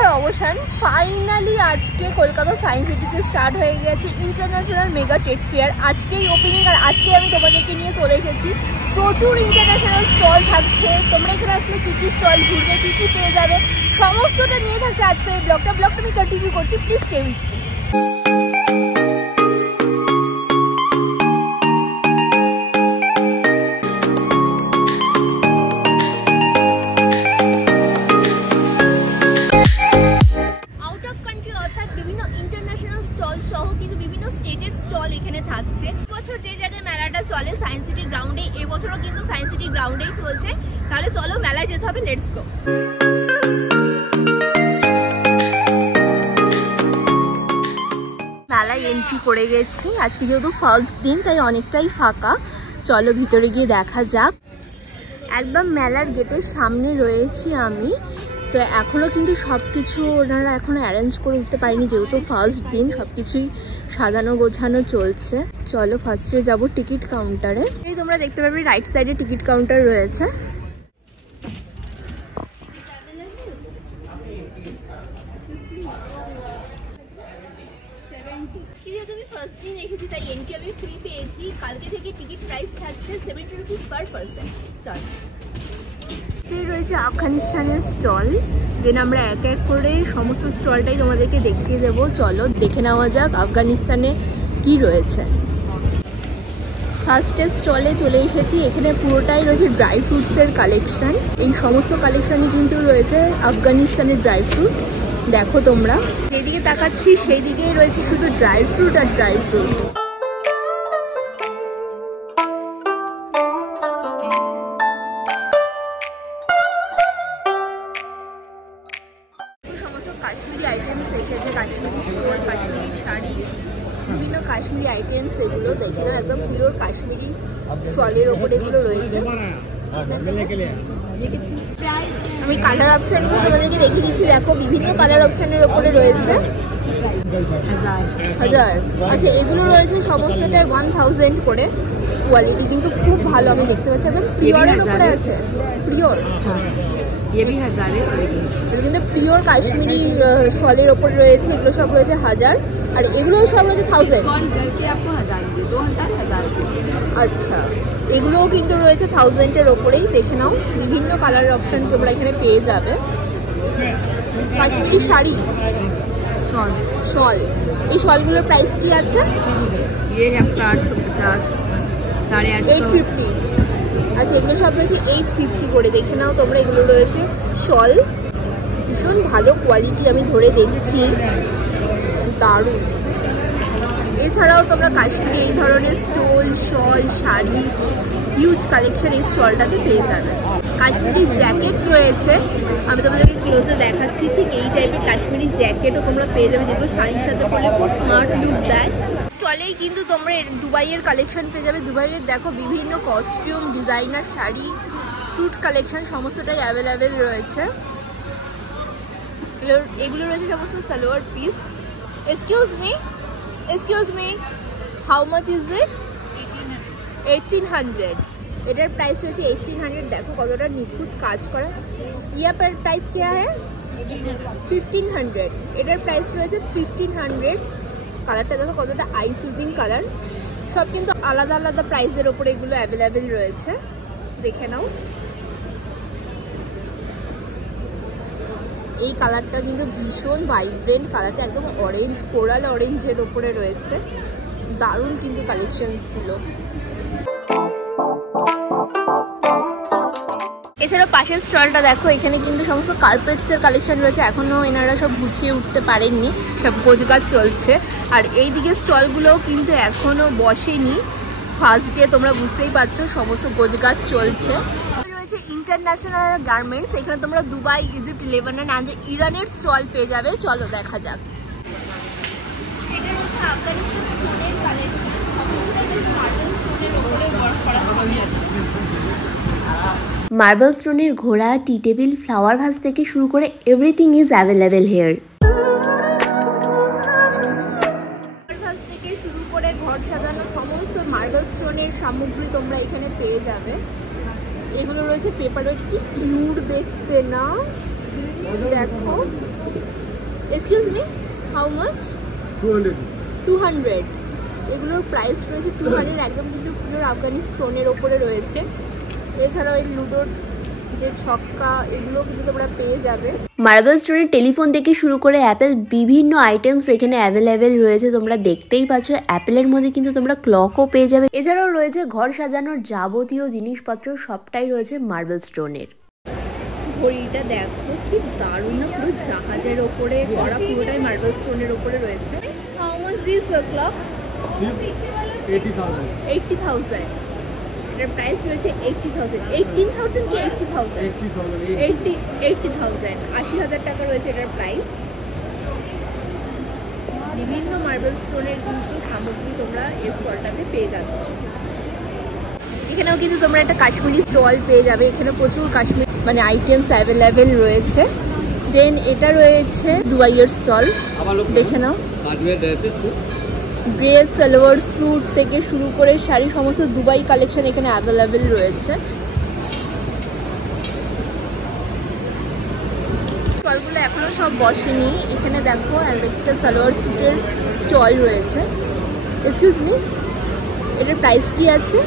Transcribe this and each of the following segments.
অপেক্ষার অবসান, ফাইনালি আজকে কলকাতা সায়েন্স সিটিতে স্টার্ট হয়ে গেছে ইন্টারন্যাশনাল মেগা ট্রেড ফেয়ার। আজকেই ওপেনিং, আর আজকেই আমি তোমাদেরকে নিয়ে চলে এসেছি। প্রচুর ইন্টারন্যাশনাল স্টল থাকছে, তোমরা এখানে আসলে কী কী স্টল ঘুরবে, কী কী পেয়ে যাবে, সমস্তটা নিয়ে থাকছে আজকের এই ব্লগটা আমি কন্টিনিউ করছি। Please stay with me. থাকছে বছর যে জায়গায় মেলাটা চলে সায়েন্স সিটি গ্রাউন্ডে, এবছরও কিন্তু সায়েন্স সিটি গ্রাউন্ডেই চলছে। তাহলে চলো মেলায় যেতে হবে, লেটস গো। মেলায় এন্ট্রি করে গেছি। আজকে যেহেতু ফার্স্ট দিন তাই অনেকটাই ফাঁকা, চলো ভিতরে গিয়ে দেখা যাক। একদম মেলার গেটের সামনে রয়েছি আমি। তো এখনও কিন্তু সব কিছু ওনারা এখনও অ্যারেঞ্জ করে উঠতে পারেনি, যেহেতু ফার্স্ট দিন সব কিছুই সাজানো গোছানো চলছে। চলো ফার্স্টে যাব টিকিট কাউন্টারে। এই তোমরা দেখতে পাবে রাইট সাইডে টিকিট কাউন্টার রয়েছে। যেহেতু আমি ফার্স্ট দিন এসেছি তাই এন্ট্রি আমি ফ্রি পেয়েছি। কালকে থেকে টিকিট প্রাইস থাকছে 70 রুপিস পার পারসন। চল, রয়েছে আফগানিস্তানের স্টল। দেন আমরা এক এক করে সমস্ত স্টলটাই তোমাদেরকে দেখিয়ে দেবো। চলো দেখে নেওয়া যাক আফগানিস্তানে কি রয়েছে। ফার্স্টে স্টলে চলে এসেছি। এখানে পুরোটাই রয়েছে ড্রাই ফ্রুটসের কালেকশন। এই সমস্ত কালেকশনই কিন্তু রয়েছে আফগানিস্তানের ড্রাই ফ্রুট। দেখো তোমরা যেদিকে তাকাচ্ছি সেই দিকেই রয়েছে শুধু ড্রাই ফ্রুট আর ড্রাই ফ্রুট। কাশ্মীরি আইটেমস এসেছে, কাশ্মীরি স্টোর, কাশ্মীরি শাড়ি, বিভিন্ন কাশ্মীরি আইটেমস। এগুলো দেখে নাও, একদম পিওর কাশ্মীরি শলের ওপরে এগুলো রয়েছে। আমি কালার অপশানগুলো তোমাদেরকে দেখিয়ে দিচ্ছি। দেখো বিভিন্ন কালার অপশানের ওপরে রয়েছে 1000। আচ্ছা, এগুলো রয়েছে সমস্তটাই 1000 করে। কোয়ালিটি কিন্তু খুব ভালো, আমি দেখতে পাচ্ছি একদম পিওরের ওপরে আছে। পিওর, ये भी 1000 है। এগুলো কিন্তু পিওর কাশ্মীরি শলের ওপর রয়েছে। এগুলো সব রয়েছে 1000, আর এগুলো সব রয়েছে 1000। আচ্ছা, এগুলোও কিন্তু রয়েছে 1000-এর ওপরেই। দেখে নাও বিভিন্ন কালারের অপশান তোমরা এখানে পেয়ে যাবে। কাশ্মীরি শাড়ি, শল, এই শলগুলোর প্রাইস কি আছে? 850, 850। আচ্ছা, এগুলো সব রয়েছে 850 করে। দেখে নাও তোমরা, এগুলো রয়েছে শল, ভীষণ ভালো কোয়ালিটি আমি ধরে দেখছি, দারুণ। এছাড়াও তোমরা কাশ্মীরি এই ধরনের স্টোল, শল, শাড়ি, হিউজ কালেকশন এই স্টলটাতে পেয়ে যাবে। কাশ্মীরি জ্যাকেট রয়েছে, আমি তোমাদেরকে ক্লোজে দেখাচ্ছি। ঠিক এই টাইপের কাশ্মীরি জ্যাকেটও তোমরা পেয়ে যাবে, যেগুলো শাড়ির সাথে পরলে খুব স্মার্ট লুক দেয়। স্টলেই কিন্তু তোমরা দুবাইয়ের কালেকশন পেয়ে যাবে। দুবাইয়ের দেখো বিভিন্ন costume, designer sari, suit collection সমস্তটাই অ্যাভেলেবেল রয়েছে। এগুলো রয়েছে সমস্ত salwar piece. Excuse me, how much is it? 1800। এটার প্রাইস রয়েছে 1800। দেখো কতটা নিখুঁত কাজ করা। ইয়া पर प्राइस क्या है? 1500। এটার প্রাইস রয়েছে 1500। কালারটা দেখো কতটা আই সুজিং কালার। সব কিন্তু আলাদা আলাদা প্রাইসের ওপরে এগুলো অ্যাভেলেবেল রয়েছে, দেখে নাও। এই কালারটা কিন্তু ভীষণ ভাইব্রেন্ট কালারটা, একদম অরেঞ্জ, কোরাল অরেঞ্জের ওপরে রয়েছে। দারুণ কিন্তু কালেকশনসগুলো। এছাড়াও পাশের স্টলটা দেখো, এখানে কিন্তু সমস্ত কার্পেটসের কালেকশন রয়েছে। এখনও এনারা সব গুছিয়ে উঠতে পারেননি, সব গোছগাছ চলছে। আর এই দিকের স্টলগুলোও কিন্তু এখনও বসেনি। ফার্স্ট ডে তোমরা বুঝতেই পারছো, সমস্ত গোছগাছ চলছে। রয়েছে ইন্টারন্যাশনাল গার্মেন্টস। এখানে তোমরা দুবাই, ইজিপ্ট, লেবানন আর ইরানের স্টল পেয়ে যাবে। চলো দেখা যাক। এটা হচ্ছে আফগানিস্তান স্টোনের কালেকশন। মার্বেল স্টোনের ঘোড়া, টি টেবিল, ফ্লাওয়ার ভাস থেকে শুরু করে এভরিথিং ইজ অ্যাভেলেবেল হিয়ার। থেকে শুরু করে ঘর সাজানো সমস্ত মার্বেল স্টোনের সামগ্রী তোমরা এখানে পেয়ে যাবে। এগুলো রয়েছে পেপার ওয়েট, কি কিউট দেখতে না? দেখো এক্সকিউজ মি, হাউ মাচ? 200। এগুলোর প্রাইস রয়েছে 200, একদম কিন্তু পুরো আফগানি স্টোনের ওপরে রয়েছে। এছাড়াও এই লুডোর যে ছক্কা, এগুলো কিন্তু তোমরা পেয়ে যাবে। মার্বেল স্টোনের টেলিফোন থেকে শুরু করে অ্যাপেল বিভিন্ন আইটেমস এখানে অ্যাভেলেবেল রয়েছে, তোমরা দেখতেই পাচ্ছ। অ্যাপেলের মধ্যে কিন্তু তোমরা ক্লকও পেয়ে যাবে। এছাড়াও রয়েছে ঘর সাজানোর যাবতীয় জিনিসপত্র, সবটাই রয়েছে মার্বেল স্টোনের। ঘড়িটা দেখো কি দারুণ না, পুরো জাহাজের ওপরে করা, পুরোটাই মার্বেল স্টোনের ওপরে রয়েছে। How much this clock? 80,000। 80,000। এটার প্রাইস রয়েছে 80,000। 18,000 কি 80,000? 80,000। 80,000 টাকা রয়েছে এটার প্রাইস। বিভিন্ন মার্বেল স্টোনের কিন্তু সামগ্রী তোমরা এই স্টলটাতে পেয়ে যাচ্ছ। এখানেও কিন্তু তোমরা একটা কাশ্মীরি স্টল পেয়ে যাবে। এখানে প্রচুর কাশ্মীর মানে আইটেমস অ্যাভেলেবেল রয়েছে। দেন এটা রয়েছে দুবাইয়ের স্টল, দেখে নাও। ড্রেস, সালোয়ার স্যুট থেকে শুরু করে শাড়ি, সমস্ত দুবাই কালেকশন এখানে অ্যাভেলেবেল রয়েছে। স্টলগুলো এখনো সব বসেনি। এখানে দেখো একটা সালোয়ার স্যুটের স্টল রয়েছে। এক্সকিউজ মি, এটার প্রাইস কি আছে?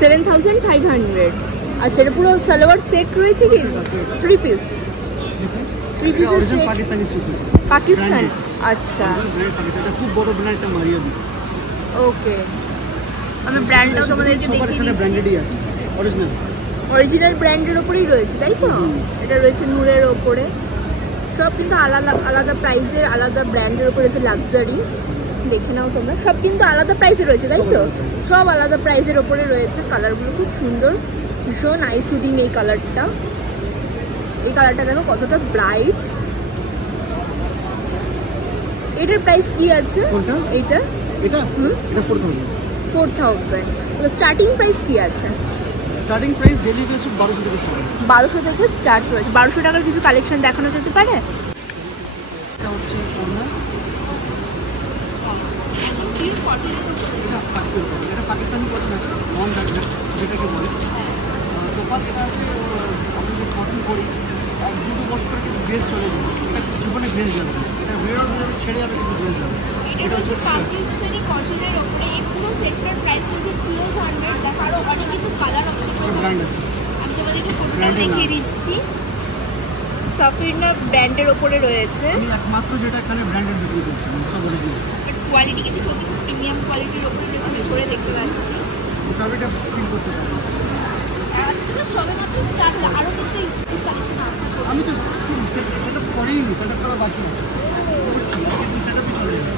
7,500। আচ্ছা, এটা পুরো সালোয়ার সেট রয়েছে কি? 3 পিস? 3 পিসের সেট। পাকিস্তান? আচ্ছা, এটা খুব বড় ব্র্যান্ড, এটা মারিয়াবি। ওকে, আমি ব্র্যান্ডটাও তোমাদেরকে দেখিয়ে দিচ্ছি। ব্র্যান্ডেডই আছে, অরিজিনাল ব্র্যান্ডের ওপরেই রয়েছে, তাই তো? এটা রয়েছে নূরের ওপরে। সব কিন্তু আলাদা আলাদা প্রাইসের, আলাদা ব্র্যান্ডের ওপরে রয়েছে। লাক্সারি দেখে নাও তোমরা, সব কিন্তু আলাদা প্রাইসে রয়েছে, তাই তো? সব আলাদা প্রাইসের ওপরে রয়েছে। কালারগুলো খুব সুন্দর, ভীষণ আই সুটিং এই কালারটা। এই কালারটা দেখো কতটা ব্রাইট। এটার প্রাইস কি আছে? এইটা এটা 4,000। 4,000। স্টার্টিং প্রাইস কি আছে? স্টার্টিং প্রাইস ডেইলি বেসিস 1200 থেকে স্টার্ট। 1200 থেকে স্টার্ট রয়েছে। 1200 টাকার কিছু কালেকশন দেখানো যেতে পারে? এটা হচ্ছে এটা পাকিস্তানি কটন আছে, নন ডার্ক যেটাকে বলে। তোফাত এটা আছে আপনি যে কটন করি 1-2 বছর পরে কিন্তু গ্লেজ চলে যাবে। এটা জীবনে গ্লেজ যাবে, এটা ওয়েয়ার ছেড়ে যাবে কিন্তু গ্লেজ যাবে। এটা হচ্ছে পাকিস্তানি কটনের উপরে। এই পুরো সেটটার প্রাইস হচ্ছে 1200। দেখো আরো অনেক কিন্তু কালার অপশন ব্র্যান্ড আছে, আমি তোমাদেরকে পুরোটা দেখিয়ে দিচ্ছি। সাফিরনা ব্র্যান্ডের উপরে রয়েছে। আমি একমাত্র যেটা এখানে ব্র্যান্ডেড বিক্রি করছি, সব অরিজিনাল। বাট কোয়ালিটি কিন্তু সত্যি প্রিমিয়াম কোয়ালিটির উপরে রয়েছে, ধরে দেখতে পাচ্ছি। সবটা ফিল করতে পারবো। আজকে তো সবে মাত্র স্টার্ট, আরো কিছু কালেকশন আছে। আমি তো সেটা করেই নি, সেটা করা বাকি আছে। সেটাই চলে যাবে।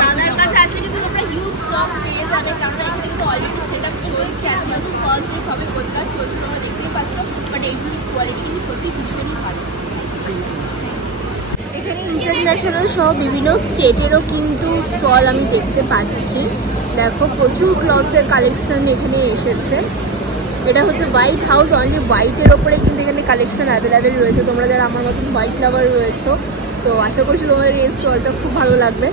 দাদার কাছে আসলে কিন্তু তোমরা হিউজ স্টক পেয়ে যাবে, কারণ এখানে কিন্তু অলরেডি সেটআপ চলছে। আজকে কিন্তু ফার্স্ট ডে, সবে পরিকার চলছে, তোমরা দেখতেই পাচ্ছ। বাট এইগুলোর কোয়ালিটি কিন্তু সত্যি ভীষণই ভালো। এখানে ইন্টারন্যাশনাল সহ বিভিন্ন স্টেটেরও কিন্তু স্টল আমি দেখতে পাচ্ছি। দেখো প্রচুর ক্লথসের কালেকশন এখানে এসেছে। এটা হচ্ছে হোয়াইট হাউস, অনলি হোয়াইটের ওপরে কিন্তু এখানে কালেকশন অ্যাভেলেবেল রয়েছে। তোমরা যারা আমার মতন হোয়াইট লাভার রয়েছো, তো আশা করছি তোমাদের এই স্টলটা খুব ভালো লাগবে।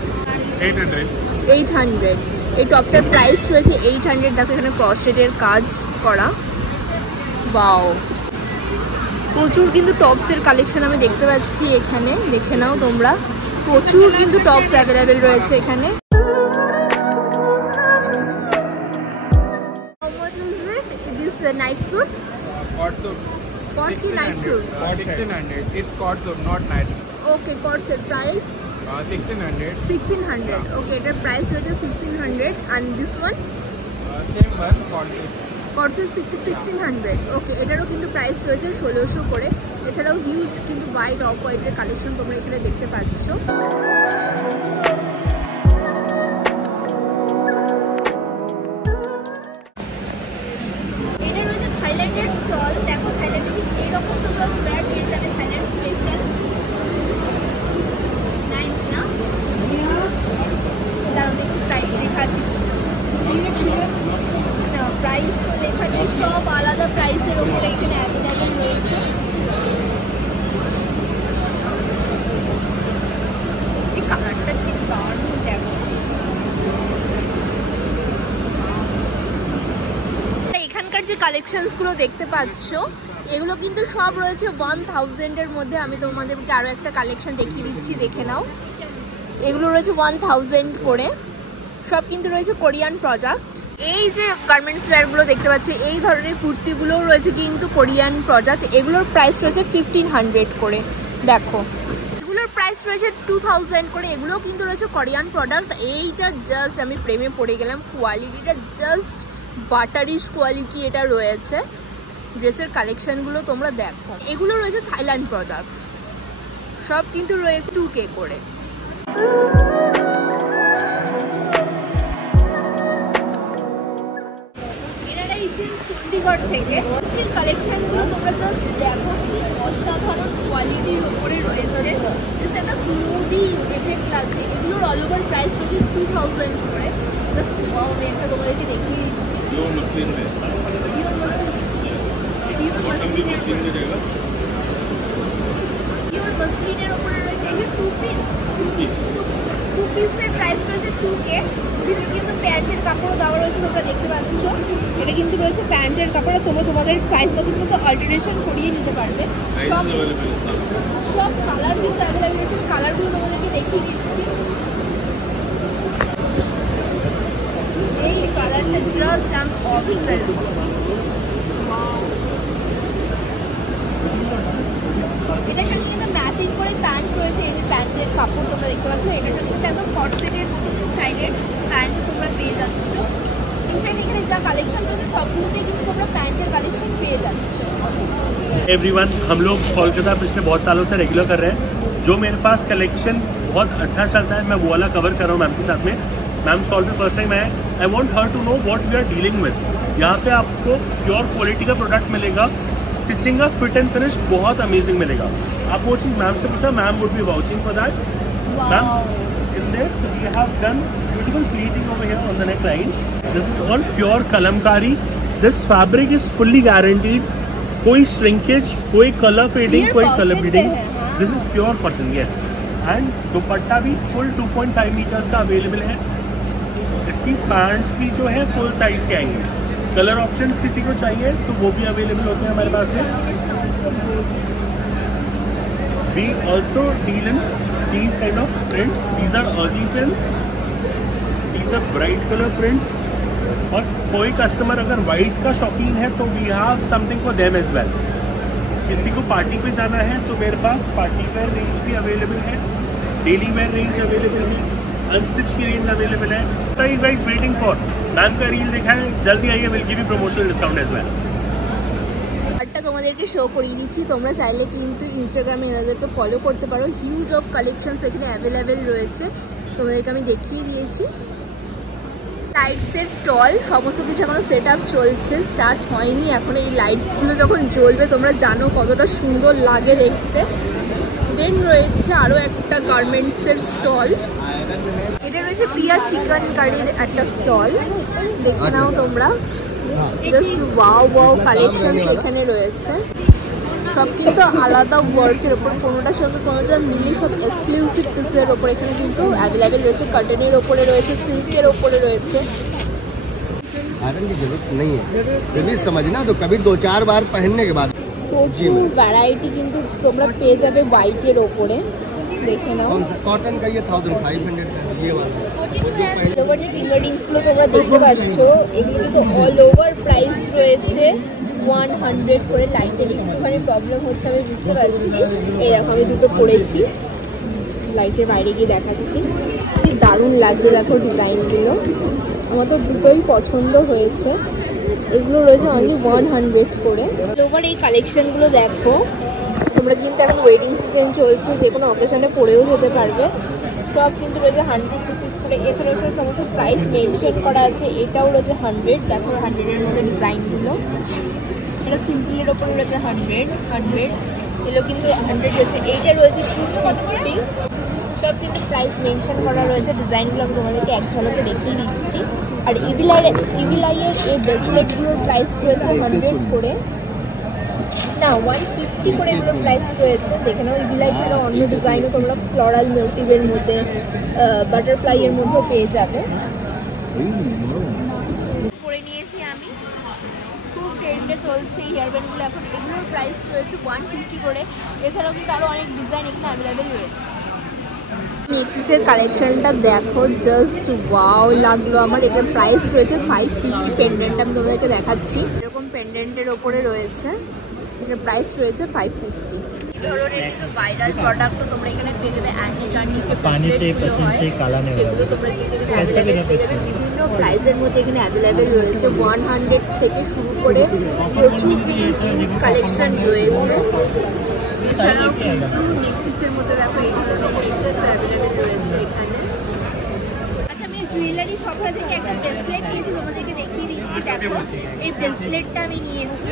800। এই টপটার প্রাইস রয়েছে 800। দেখো এখানে ক্রসেটের কাজ করা, ওয়াও। প্রচুর কিন্তু টপসের কালেকশন আমি দেখতে পাচ্ছি এখানে, দেখে নাও তোমরা। প্রচুর কিন্তু টপস অ্যাভেলেবেল রয়েছে এখানে। Night suit? Cord suit. Cord ki night suit? 1600. It's cord suit, not night. Okay, cord suit price? 1600. 1600. Okay, the price was 1600. And this one? Same one, cord suit. Cord suit 1600. Okay, এটারও কিন্তু price রয়েছে 1600 করে। এছাড়াও huge কিন্তু white of হোয়াইটের collection তোমরা এখানে দেখতে পাচ্ছ। স্টল দেখো, থাইল্যান্ডে এইরকম তোমরা ব্র্যান্ড পেয়ে যাবে। থাইল্যান্ড স্পেশাল নাইস না? দাঁড়াও দেখছি প্রাইস লেখা আছে। না, প্রাইস তো লেখা নেই, সব আলাদা প্রাইসের ওপরে এখানে অ্যাভেলেবেল রয়েছে। এই কালারটা ঠিক দারুণ দেখো। এখানকার যে কালেকশনসগুলো দেখতে পাচ্ছ, এগুলো কিন্তু সব রয়েছে 1000 এর মধ্যে। আমি তোমাদেরকে আরো একটা কালেকশন দেখিয়ে দিচ্ছি, দেখে নাও। এগুলো রয়েছে 1000 করে, সব কিন্তু রয়েছে কোরিয়ান প্রোডাক্ট। এই যে গার্মেন্টস ওয়্যারগুলো দেখতে পাচ্ছ, এই ধরনের কুর্তিগুলোও রয়েছে কিন্তু কোরিয়ান প্রোডাক্ট। এগুলোর প্রাইস রয়েছে 1500 করে। দেখো এগুলোর প্রাইস রয়েছে 2000 করে। এগুলোও কিন্তু রয়েছে কোরিয়ান প্রোডাক্ট। এইটা জাস্ট আমি প্রেমে পড়ে গেলাম, কোয়ালিটিটা জাস্ট বাটারিশ কোয়ালিটি এটা রয়েছে। ড্রেসের কালেকশনগুলো তোমরা দেখো, এগুলো রয়েছে থাইল্যান্ড প্রোডাক্ট, সব কিন্তু রয়েছে 2K করে। এনারা এসেছেন চণ্ডীগড় থেকে। কালেকশনগুলো তোমরা জাস্ট দেখো, অসাধারণ কোয়ালিটির উপরে রয়েছে। জাস্ট একটা স্মুদি এফেক্ট আছে। এগুলোর অল ওভার প্রাইস রয়েছে 2000 করে। জাস্ট ওয়াও, এটা তোমাদেরকে দেখিয়ে দিচ্ছি। মসলিনের উপরে রয়েছে এই 2 পিসের প্রাইস রয়েছে 2K। ভিতরে কিন্তু প্যান্টের কাপড়ও দেওয়া রয়েছে, তোমরা দেখতে পাচ্ছ। এটা কিন্তু রয়েছে প্যান্টের কাপড়, তোমরা তোমাদের সাইজ মতো কিন্তু অল্টারেশন করিয়ে নিতে পারবে। সব কালার কিন্তু অ্যাভেলেবেল রয়েছে। কালারগুলো তোমাদেরকে দেখিয়ে দিচ্ছি। এই কালারটা জাস্ট আই এম অবসেসড। এটার সাথে কিন্তু ম্যাচিং করে প্যান্ট রয়েছে। এই যে প্যান্টের কাপড় তোমরা দেখতে পাচ্ছ, এটা কিন্তু একদম কটসেটের স্টাইলের প্যান্ট তোমরা পেয়ে যাচ্ছ। ইনফ্যাক্ট এখানে যা কালেকশন রয়েছে সবগুলোতে কিন্তু তোমরা প্যান্টের কালেকশন পেয়ে যাচ্ছ। एवरीवन, हम लोग कोलकाता पिछले बहुत सालों से रेगुलर कर रहे हैं। जो मेरे पास कलेक्शन बहुत अच्छा चलता है, मैं वो वाला कवर कर रहा हूँ मैम के साथ में। मैम सॉल्व पे फर्स्ट टाइम आए। I want her to know what we are dealing with. यहाँ पे आपको प्योर क्वालिटी का प्रोडक्ट मिलेगा। स्टिचिंग का फिट एंड फिनिश बहुत अमेजिंग मिलेगा। आप वो चीज़ मैम से पूछना, ma'am would be vouching for that. Ma'am in this we have done beautiful pleating over here on the neckline. This is all pure kalamkari. This fabric is fully guaranteed. कोई shrinkage, कोई colour fading, कोई colour bleeding. This is pure cotton, yes. And दुपट्टा भी full 2.5 metres का available है। इसकी pants भी जो है फुल साइज के आएंगे। कलर ऑप्शंस किसी को चाहिए तो वो भी अवेलेबल होते हैं हमारे पास में। We also deal in these kind of prints. These are earthy prints. These are bright color prints. और कोई कस्टमर अगर वाइट का शौकीन है तो we have something for them as well. किसी को पार्टी पे जाना है तो मेरे पास पार्टी वेयर रेंज भी अवेलेबल है, डेली वेयर रेंज अवेलेबल है, अनस्टिच की रेंज अवेलेबल है। तो you guys waiting for ma'am का रील देखा है, जल्दी आइए, will give you promotional discount as well. তোমাদেরকে শো করিয়ে দিচ্ছি। তোমরা চাইলে কিন্তু ইনস্টাগ্রামে এনাদেরকে ফলো করতে পারো। হিউজ অফ কালেকশনস এখানে অ্যাভেলেবেল রয়েছে, তোমাদেরকে আমি দেখিয়ে দিয়েছি। লাইটসের স্টল, সমস্ত কিছু এখনো সেট আপ চলছে, স্টার্ট হয়নি এখন। এই লাইটসগুলো যখন জ্বলবে তোমরা জানো কতটা সুন্দর লাগে দেখতে। দেন রয়েছে আরও একটা গার্মেন্টসের স্টল। এটা রয়েছে প্রিয়া চিকেন কারির একটা স্টল, দেখে নাও তোমরা। জাস্ট ওয়াও ওয়াও কালেকশনস এখানে রয়েছে। সব কিন্তু আলাদা ওয়ার্কের ওপর, কোনোটার সঙ্গে কোনোটা মিলে সব এক্সক্লুসিভ পিসের ওপর এখানে কিন্তু অ্যাভেলেবেল রয়েছে। কটনের ওপরে রয়েছে, সিল্কের ওপরে রয়েছে। आयरन की जरूरत नहीं है, जब भी समझना तो कभी 2-4 बार पहनने के बाद। প্রচুর ভ্যারাইটি কিন্তু তোমরা পেয়ে যাবে হোয়াইটের ওপরে, দেখে নাও। कॉटन का ये 1500 का ये वाला। ওভার যে ফিঙ্গার রিংসগুলো তোমরা দেখতে পাচ্ছ, এগুলো কিন্তু অল ওভার প্রাইস রয়েছে 100 করে। লাইটের একটুখানি প্রবলেম হচ্ছে আমি বুঝতে পারছি। এই দেখো আমি দুটো পরেছি, লাইটের বাইরে গিয়ে দেখাচ্ছি। কি দারুণ লাগছে দেখো ডিজাইনগুলো, আমার তো দুটোই পছন্দ হয়েছে। এগুলো রয়েছে অনলি 100 করে। ওভার এই কালেকশনগুলো দেখো তোমরা কিন্তু এখন ওয়েডিং সিজন চলছে, যে কোনো অকেশনে পরেও যেতে পারবে। সব কিন্তু রয়েছে 100 রুপিস করে। এছাড়াও সমস্ত প্রাইস মেনশন করা আছে। এটাও রয়েছে 100, দেখো 100-এর মধ্যে ডিজাইনগুলো। এটা সিম্পলের ওপরে রয়েছে 100, এগুলো কিন্তু 100 রয়েছে। এইটা রয়েছে কিন্তু কত করে, সব কিন্তু প্রাইস মেনশন করা রয়েছে। ডিজাইনগুলো আমি তোমাদেরকে এক ঝলকে দেখিয়ে দিচ্ছি। আর ইভিলাইয়ের এই ব্রেসলেটগুলোর প্রাইস রয়েছে 100 করে, না 150 করে এগুলোর প্রাইস রয়েছে। দেখে নাও, ইভিলাই ছাড়া অন্য ডিজাইনও তোমরা ফ্লোরাল মোটিভের মধ্যে, বাটারফ্লাইয়ের মধ্যেও পেয়ে যাবে। পরে নিয়েছি আমি, খুব ট্রেন্ডে চলছে হেয়ার ব্যান্ডগুলো এখন, এগুলোর প্রাইস রয়েছে 150 করে। এছাড়াও কিন্তু আরও অনেক ডিজাইন এখানে অ্যাভেলেবেল রয়েছে। নেকপিসের কালেকশনটা দেখো, জাস্ট ওয়াও লাগলো আমার। এটার প্রাইস রয়েছে 550। পেন্ডেন্ট আমি তোমাদেরকে দেখাচ্ছি, এরকম পেন্ডেন্টের ওপরে রয়েছে। এটার প্রাইস রয়েছে 550। এই ধরনের কিন্তু ভাইরাল প্রোডাক্টও তোমরা এখানে পেয়ে যাবে। অ্যান্টিটার নিচে সেগুলো তোমরা কিন্তু অ্যাভেলেবেল পেয়ে যাবে। বিভিন্ন প্রাইসের মধ্যে এখানে অ্যাভেলেবেল রয়েছে। 100 থেকে শুরু করে প্রচুর কিন্তু হিউজ কালেকশন রয়েছে। এছাড়াও কিন্তু নেকপিসের মধ্যে দেখো এইগুলো নেকপিস অ্যাভেলেবেল রয়েছে এখানে। আচ্ছা, আমি জুয়েলারি শপটা থেকে একটা ব্রেসলেট নিয়েছি, তোমাদেরকে দেখিয়ে দিচ্ছি। দেখো এই ব্রেসলেটটা আমি নিয়েছি,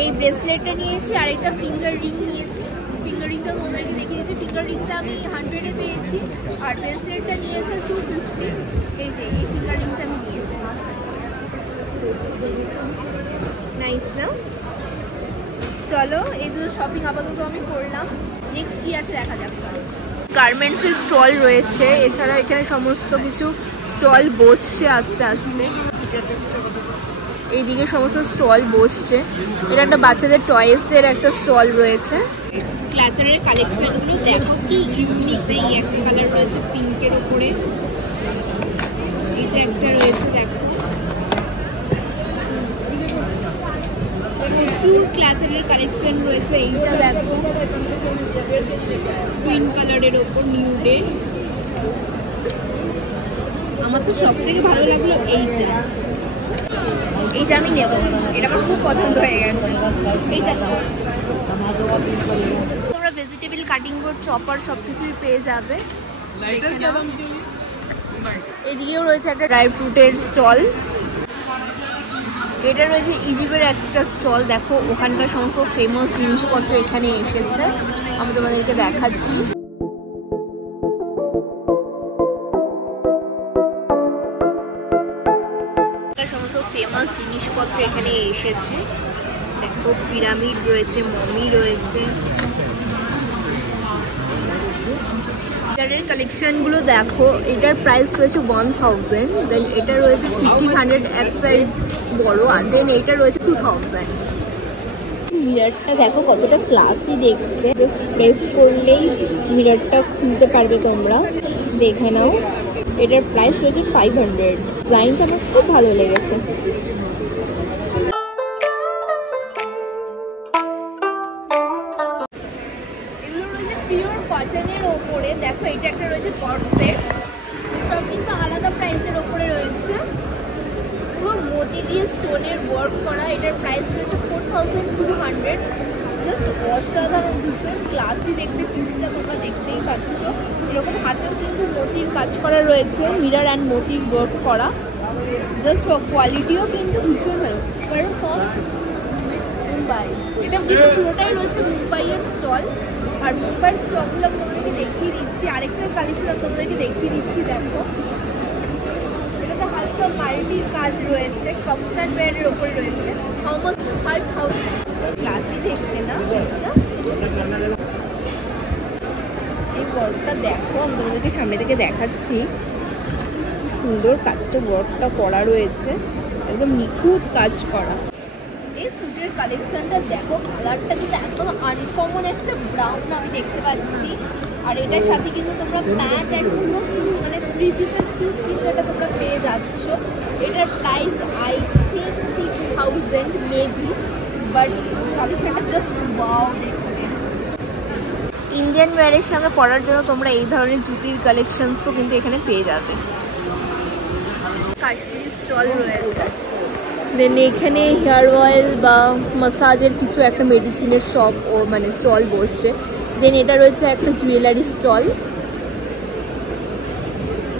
এই ব্রেসলেটটা নিয়েছি, আর একটা ফিঙ্গার রিং নিয়েছি। ফিঙ্গার রিংটা তোমাদেরকে দেখিয়ে দিচ্ছি। ফিঙ্গার রিংটা আমি 100-এ পেয়েছি, আর ব্রেসলেটটা নিয়েছে 250। এই যে এই ফিঙ্গার রিংটা আমি নিয়েছি। নাইস না? চলো এই দুটো শপিং আপাতত আমি করলাম। নেক্সট কি আছে দেখা যাক। গার্মেন্টসের স্টল রয়েছে, এছাড়া এখানে সমস্ত কিছু স্টল বসছে আস্তে আস্তে। এইদিকে সমস্ত স্টল বসছে। এটা একটা বাচ্চাদের টয়েসের একটা স্টল রয়েছে। ক্লাচারের কালেকশনগুলো দেখো কি ইউনিক। এই একটা কালার রয়েছে পিঙ্কের উপরে, এই যে একটা রয়েছে দেখো। প্রচুর ক্লাচারের কালেকশন রয়েছে। এইটা দেখো পিঙ্ক কালারের ওপর নিউডে। আমার তো সব থেকে ভালো লাগলো এইটা, এইটা আমি নেব, এটা আমার খুব পছন্দ হয়ে গেছে। এইটা তোমরা ভেজিটেবল কাটিং বোর্ড, চপার সব কিছুই পেয়ে যাবে। এদিকেও রয়েছে একটা ড্রাই ফ্রুটের স্টল। এটা রয়েছে ইজিপ্টের একটা স্টল। দেখো ওখানকার সমস্ত ফেমাস জিনিসপত্র এখানে এসেছে, আমি তোমাদেরকে দেখাচ্ছি। সমস্ত ফেমাস জিনিসপত্র এখানে এসেছে। দেখো পিরামিড রয়েছে, মমি রয়েছে। এটার কালেকশনগুলো দেখো, এটার প্রাইস রয়েছে 1000। দেন এটা রয়েছে 1500 এক সাইজ বড়, আর দেন এটা রয়েছে 2000। মিররটা দেখো কতটা ক্লাসি দেখতে। জাস্ট প্রেস করলেই মিররটা খুলতে পারবে তোমরা, দেখে নাও। এটার প্রাইস রয়েছে 500। ডিজাইনটা আমার খুব ভালো লেগেছে। এগুলো রয়েছে পিওর কটনের ওপরে। দেখো এটা একটা রয়েছে কট সেট, সব কিন্তু আলাদা প্রাইসের ওপরে রয়েছে। পুরো মোতি দিয়ে স্টোনের ওয়ার্ক করা। এটার প্রাইস রয়েছে 4200। জাস্ট অসাধারণ, ভীষণ ক্লাসি দেখতে পিসটা, তোমরা দেখতেই পাচ্ছ। এরকম হাতেও কিন্তু মোতির কাজ করা রয়েছে, মিরর অ্যান্ড মোতির ওয়ার্ক করা। জাস্ট কোয়ালিটিও কিন্তু ভীষণ ভালো। কারণ মুম্বাই, এটা কিন্তু পুরোটাই রয়েছে মুম্বাইয়ের স্টল। আর মুম্বাইয়ের স্টকগুলো আমি তোমাদেরকে দেখিয়ে দিচ্ছি। আরেকটা কালেকশন আমি তোমাদেরকে দেখিয়ে দিচ্ছি। দেখো এটাতে হালকা মাল্টির কাজ রয়েছে, কফতান ব্র্যান্ডের ওপরে রয়েছে। How much? 5000। ক্লাসি দেখতে না ড্রেসটা। এই ওয়ার্কটা দেখো, আমি তোমাদেরকে সামনে থেকে দেখাচ্ছি। সুন্দর কাজটা, ওয়ার্কটা করা রয়েছে, একদম নিখুঁত কাজ করা। এই স্যুটের কালেকশনটা দেখো, কালারটা কিন্তু একদম আনকমন একটা ব্রাউন আমি দেখতে পাচ্ছি। আর এটার সাথে কিন্তু তোমরা প্যান্ট অ্যান্ড পুরো স্যুট, মানে 3 পিসের স্যুট কিন্তু এটা তোমরা পেয়ে যাচ্ছ। এটার price I think 6000 maybe, but কালেকশনটা জাস্ট ওয়াও দেখতে। ইন্ডিয়ান ওয়্যারের সঙ্গে পরার জন্য তোমরা এই ধরনের জুতির কালেকশনসও কিন্তু এখানে পেয়ে যাবে। কাশ্মীরি স্টল রয়েছে। দেন এখানে হেয়ার অয়েল বা মাসাজের কিছু একটা মেডিসিনের শপ ও মানে স্টল বসছে। দেন এটা রয়েছে একটা জুয়েলারি স্টল।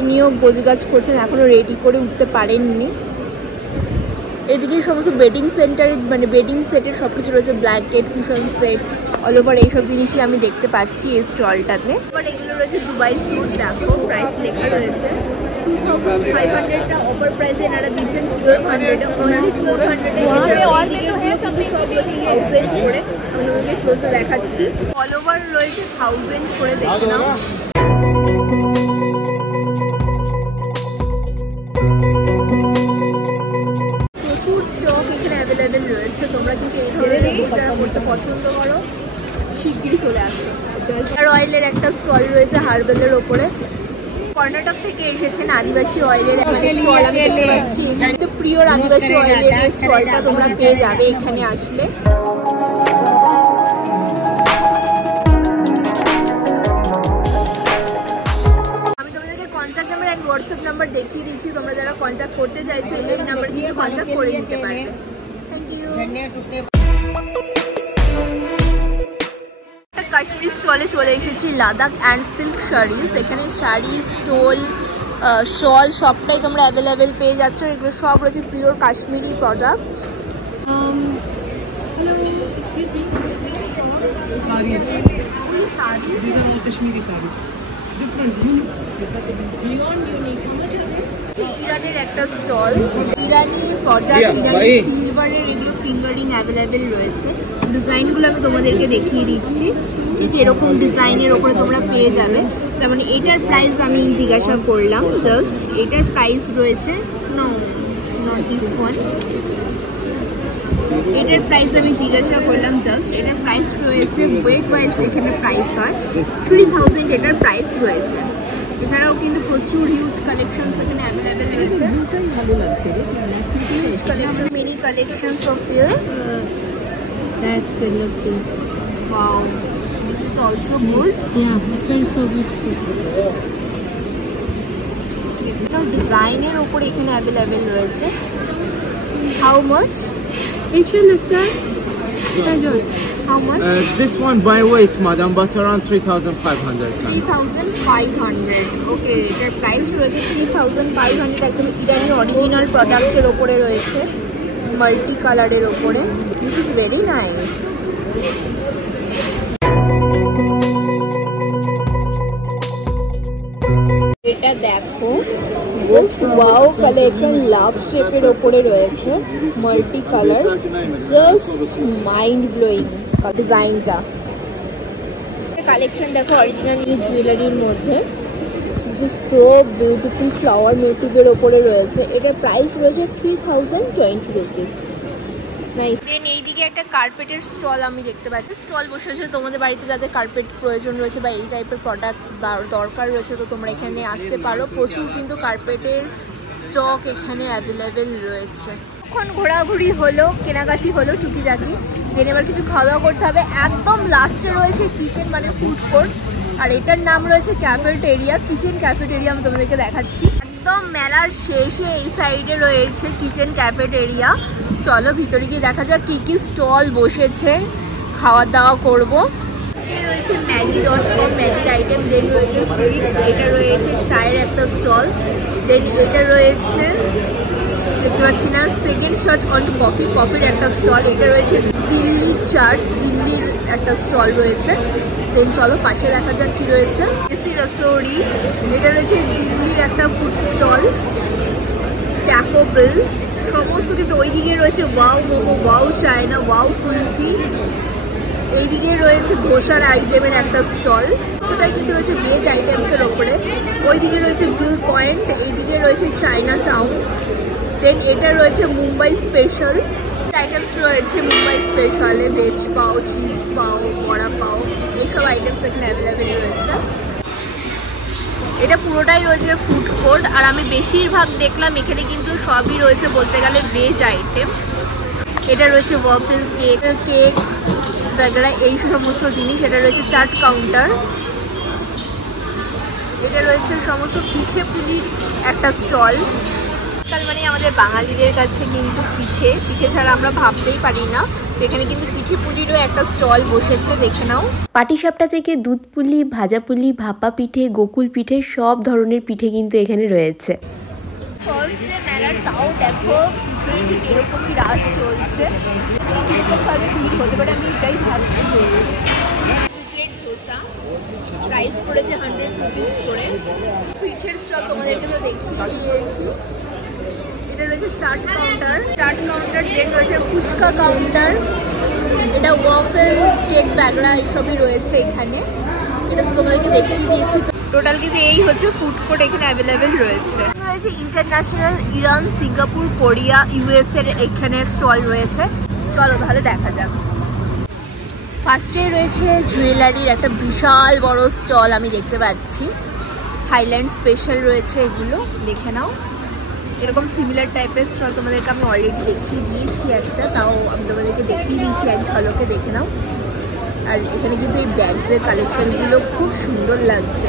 ইনিও গোছগাছ করছেন, এখনও রেডি করে উঠতে পারেননি। এদিকে সমস্ত বেডিং সেন্টারে মানে বেডিং সেটের সব কিছু রয়েছে, blanket, cushion set, all over এইসব জিনিসই আমি দেখতে পাচ্ছি এই স্টলটাতে। আবার এগুলো রয়েছে দুবাই স্যুট। দেখো প্রাইস লেখা রয়েছে 2500টা, অফার প্রাইসে এনারা দিচ্ছেন 1200। অনলি 1200 করে আমি তোমাকে ক্লোজে দেখাচ্ছি। অল ওভার রয়েছে 1000 করে, দেখে নাও। পছন্দ করো শিগগিরই চলে আসো। অয়েলের একটা স্টল রয়েছে হার্বেলের ওপরে। কর্ণাটক থেকে এসেছেন আদিবাসী অয়েলের স্টল আমি দেখতে পাচ্ছি। এখানে তো প্রিয় আদিবাসী অয়েলের এই স্টলটা তোমরা পেয়ে যাবে এখানে আসলে। Contact number and WhatsApp number দেখিয়ে দিচ্ছি, তোমরা যারা কন্ট্যাক্ট করতে চাইছো এই নাম্বার দিয়ে কন্ট্যাক্ট করে নিতে পারবে। Thank you. কাশ্মীরি স্টলে চলে এসেছি, লাদাখ অ্যান্ড সিল্ক শাড়িজ। এখানে শাড়ি, স্টোল, শল সবটাই তোমরা অ্যাভেলেবেল পেয়ে যাচ্ছ। এগুলো সব রয়েছে পিওর কাশ্মীরি প্রোডাক্ট। ইরানের একটা স্টল, ইরানি প্রোডাক্ট, ইরানি সিলভারের এগুলো ফিঙ্গারিং অ্যাভেলেবেল রয়েছে। ডিজাইনগুলো আমি তোমাদেরকে দেখিয়ে দিচ্ছি, ঠিক এরকম ডিজাইনের ওপরে তোমরা পেয়ে যাবে। যেমন এটার প্রাইস আমি জিজ্ঞাসা করলাম, জাস্ট এটার প্রাইস রয়েছে নট দিস ওয়ান, এটার প্রাইস আমি জিজ্ঞাসা করলাম, জাস্ট এটার প্রাইস রয়েছে ওয়েট ওয়াইজ এখানে প্রাইস হয় 3000 এটার প্রাইস রয়েছে। এছাড়াও কিন্তু প্রচুর হিউজ কালেকশনস এখানে অ্যাভেলেবেল রয়েছে। ভালো লাগছে many collections of here. That's good look too. Wow, this is also good. Yeah, it smells so beautiful. ডিজাইনের উপরে এখানে অ্যাভেলেবেল রয়েছে। How much? Which one is that? How much? This one by weight, madam, but around 3,500. 3,500. Okay, এটার price রয়েছে 3,500। একদম ইরানি original প্রোডাক্টের ওপরে রয়েছে, মাল্টি কালারের ওপরে। This is very nice. এটা দেখো, ওয়াও কালেকশন লাভ শেপের ওপরে রয়েছে, multi colour, just mind blowing ডিজাইনটা। কালেকশন দেখো অরিজিনাল জুয়েলারির মধ্যে, this is so beautiful, flower মোটিভের ওপরে রয়েছে। এটার প্রাইস রয়েছে 3020 রুপিস। দেন এইদিকে একটা কার্পেটের স্টল আমি দেখতে পাচ্ছি। স্টল বসেছে তোমাদের বাড়িতে যাদের কার্পেট প্রয়োজন রয়েছে বা এই টাইপের প্রোডাক্ট দরকার রয়েছে, তো তোমরা এখানে আসতে পারো। প্রচুর কিন্তু কার্পেটের স্টক এখানে অ্যাভেলেবেল রয়েছে। এখন ঘোরাঘুরি হলো, কেনাকাটি হলো টুকিটাকি, দেন এবার কিছু খাওয়া দাওয়া করতে হবে। একদম লাস্টে রয়েছে কিচেন মানে ফুড কোর্ট, আর এটার নাম রয়েছে ক্যাফেটেরিয়া, কিচেন ক্যাফেটেরিয়া। আমি তোমাদেরকে দেখাচ্ছি একদম মেলার শেষে এই সাইডে রয়েছে কিচেন ক্যাফেটেরিয়া। চলো ভিতরে গিয়ে দেখা যাক কি কি স্টল বসেছে, খাওয়া দাওয়া করবো। রয়েছে maggi.com, ম্যাগির আইটেম, দেন রয়েছে সুইটস, এটা রয়েছে চায়ের একটা স্টল, দেন এটা রয়েছে দেখতে পাচ্ছি না সেকেন্ড শট অন কফি, কফির একটা স্টল, এটা রয়েছে দিল্লি চাটস, দিল্লির একটা স্টল রয়েছে। দেন চলো পাশে দেখা যাক কি রয়েছে। এসি রসোরি, এটা রয়েছে দিল্লির একটা ফুড স্টল, ট্যাকো বেল সমস্ত কিন্তু। ওইদিকে রয়েছে wow momo, wow China, wow kulfi. এইদিকে রয়েছে ধোসার আইটেমের একটা স্টল, সেটাই কিন্তু রয়েছে ভেজ আইটেমসের ওপরে। ওইদিকে রয়েছে ভিউ পয়েন্ট, এইদিকে রয়েছে চায়না টাউন। দেন এটা রয়েছে মুম্বাই স্পেশাল আইটেমস রয়েছে, মুম্বাই স্পেশালে ভেজ পাও, চিজ পাও, বড়া পাও, এইসব আইটেমস এখানে অ্যাভেলেবেল রয়েছে। এটা পুরোটাই রয়েছে ফুড কোর্ট, আর আমি বেশিরভাগ দেখলাম এখানে কিন্তু সবই রয়েছে বলতে গেলে ভেজ আইটেম। এটা রয়েছে ওয়াফেল কেক, কেক বাগেরা এই সমস্ত জিনিস। এটা রয়েছে চাট কাউন্টার, এটা রয়েছে সমস্ত পিঠে পুলির একটা স্টল। মানে আমাদের বাঙালিদের কাছে কিন্তু পিঠে ছাড়া আমরা ভাবতেই পারি না, তো এখানে কিন্তু পিঠে পুলিরও একটা স্টল বসেছে, দেখে নাও। পাটিসাপটা থেকে দুধ পুলি, ভাজা পুলি, ভাপা পিঠে, গোকুল পিঠে সব ধরনের পিঠে কিন্তু এখানে রয়েছে। ফার্স্টে মেলার তাও দেখো পিছনে ঠিক এরকমই রাশ চলছে, তাহলে ভিড় হতে পারে, আমি এটাই ভাবছি। প্লেট ধোসা প্রাইস পড়েছে 100 রুপিস করে। পিঠের স্টল তোমাদেরকে তো দেখিয়ে দিয়েছি। এটা রয়েছে চাট কাউন্টার, দেন রয়েছে ফুচকা কাউন্টার, এটা ওয়াফেল কেক ব্যাগরা এসবই রয়েছে এখানে। এটা তো তোমাদেরকে দেখিয়ে দিয়েছি। টোটাল কিন্তু এই হচ্ছে ফুড কোর্ট এখানে অ্যাভেলেবেল রয়েছে। রয়েছে international, Iran, Singapore, Korea, US এর এখানে স্টল রয়েছে। চলো তাহলে দেখা যাক। ফার্স্টে রয়েছে জুয়েলারির একটা বিশাল বড় স্টল আমি দেখতে পাচ্ছি। থাইল্যান্ড স্পেশাল রয়েছে, এগুলো দেখে নাও। এরকম সিমিলার টাইপের স্টল তোমাদেরকে আমি অলরেডি দেখিয়ে দিয়েছি একটা, তাও আমি তোমাদেরকে দেখিয়ে দিয়েছি, এক ঝলকে দেখে নাও। আর এখানে কিন্তু এই ব্যাগসের কালেকশনগুলো খুব সুন্দর লাগছে।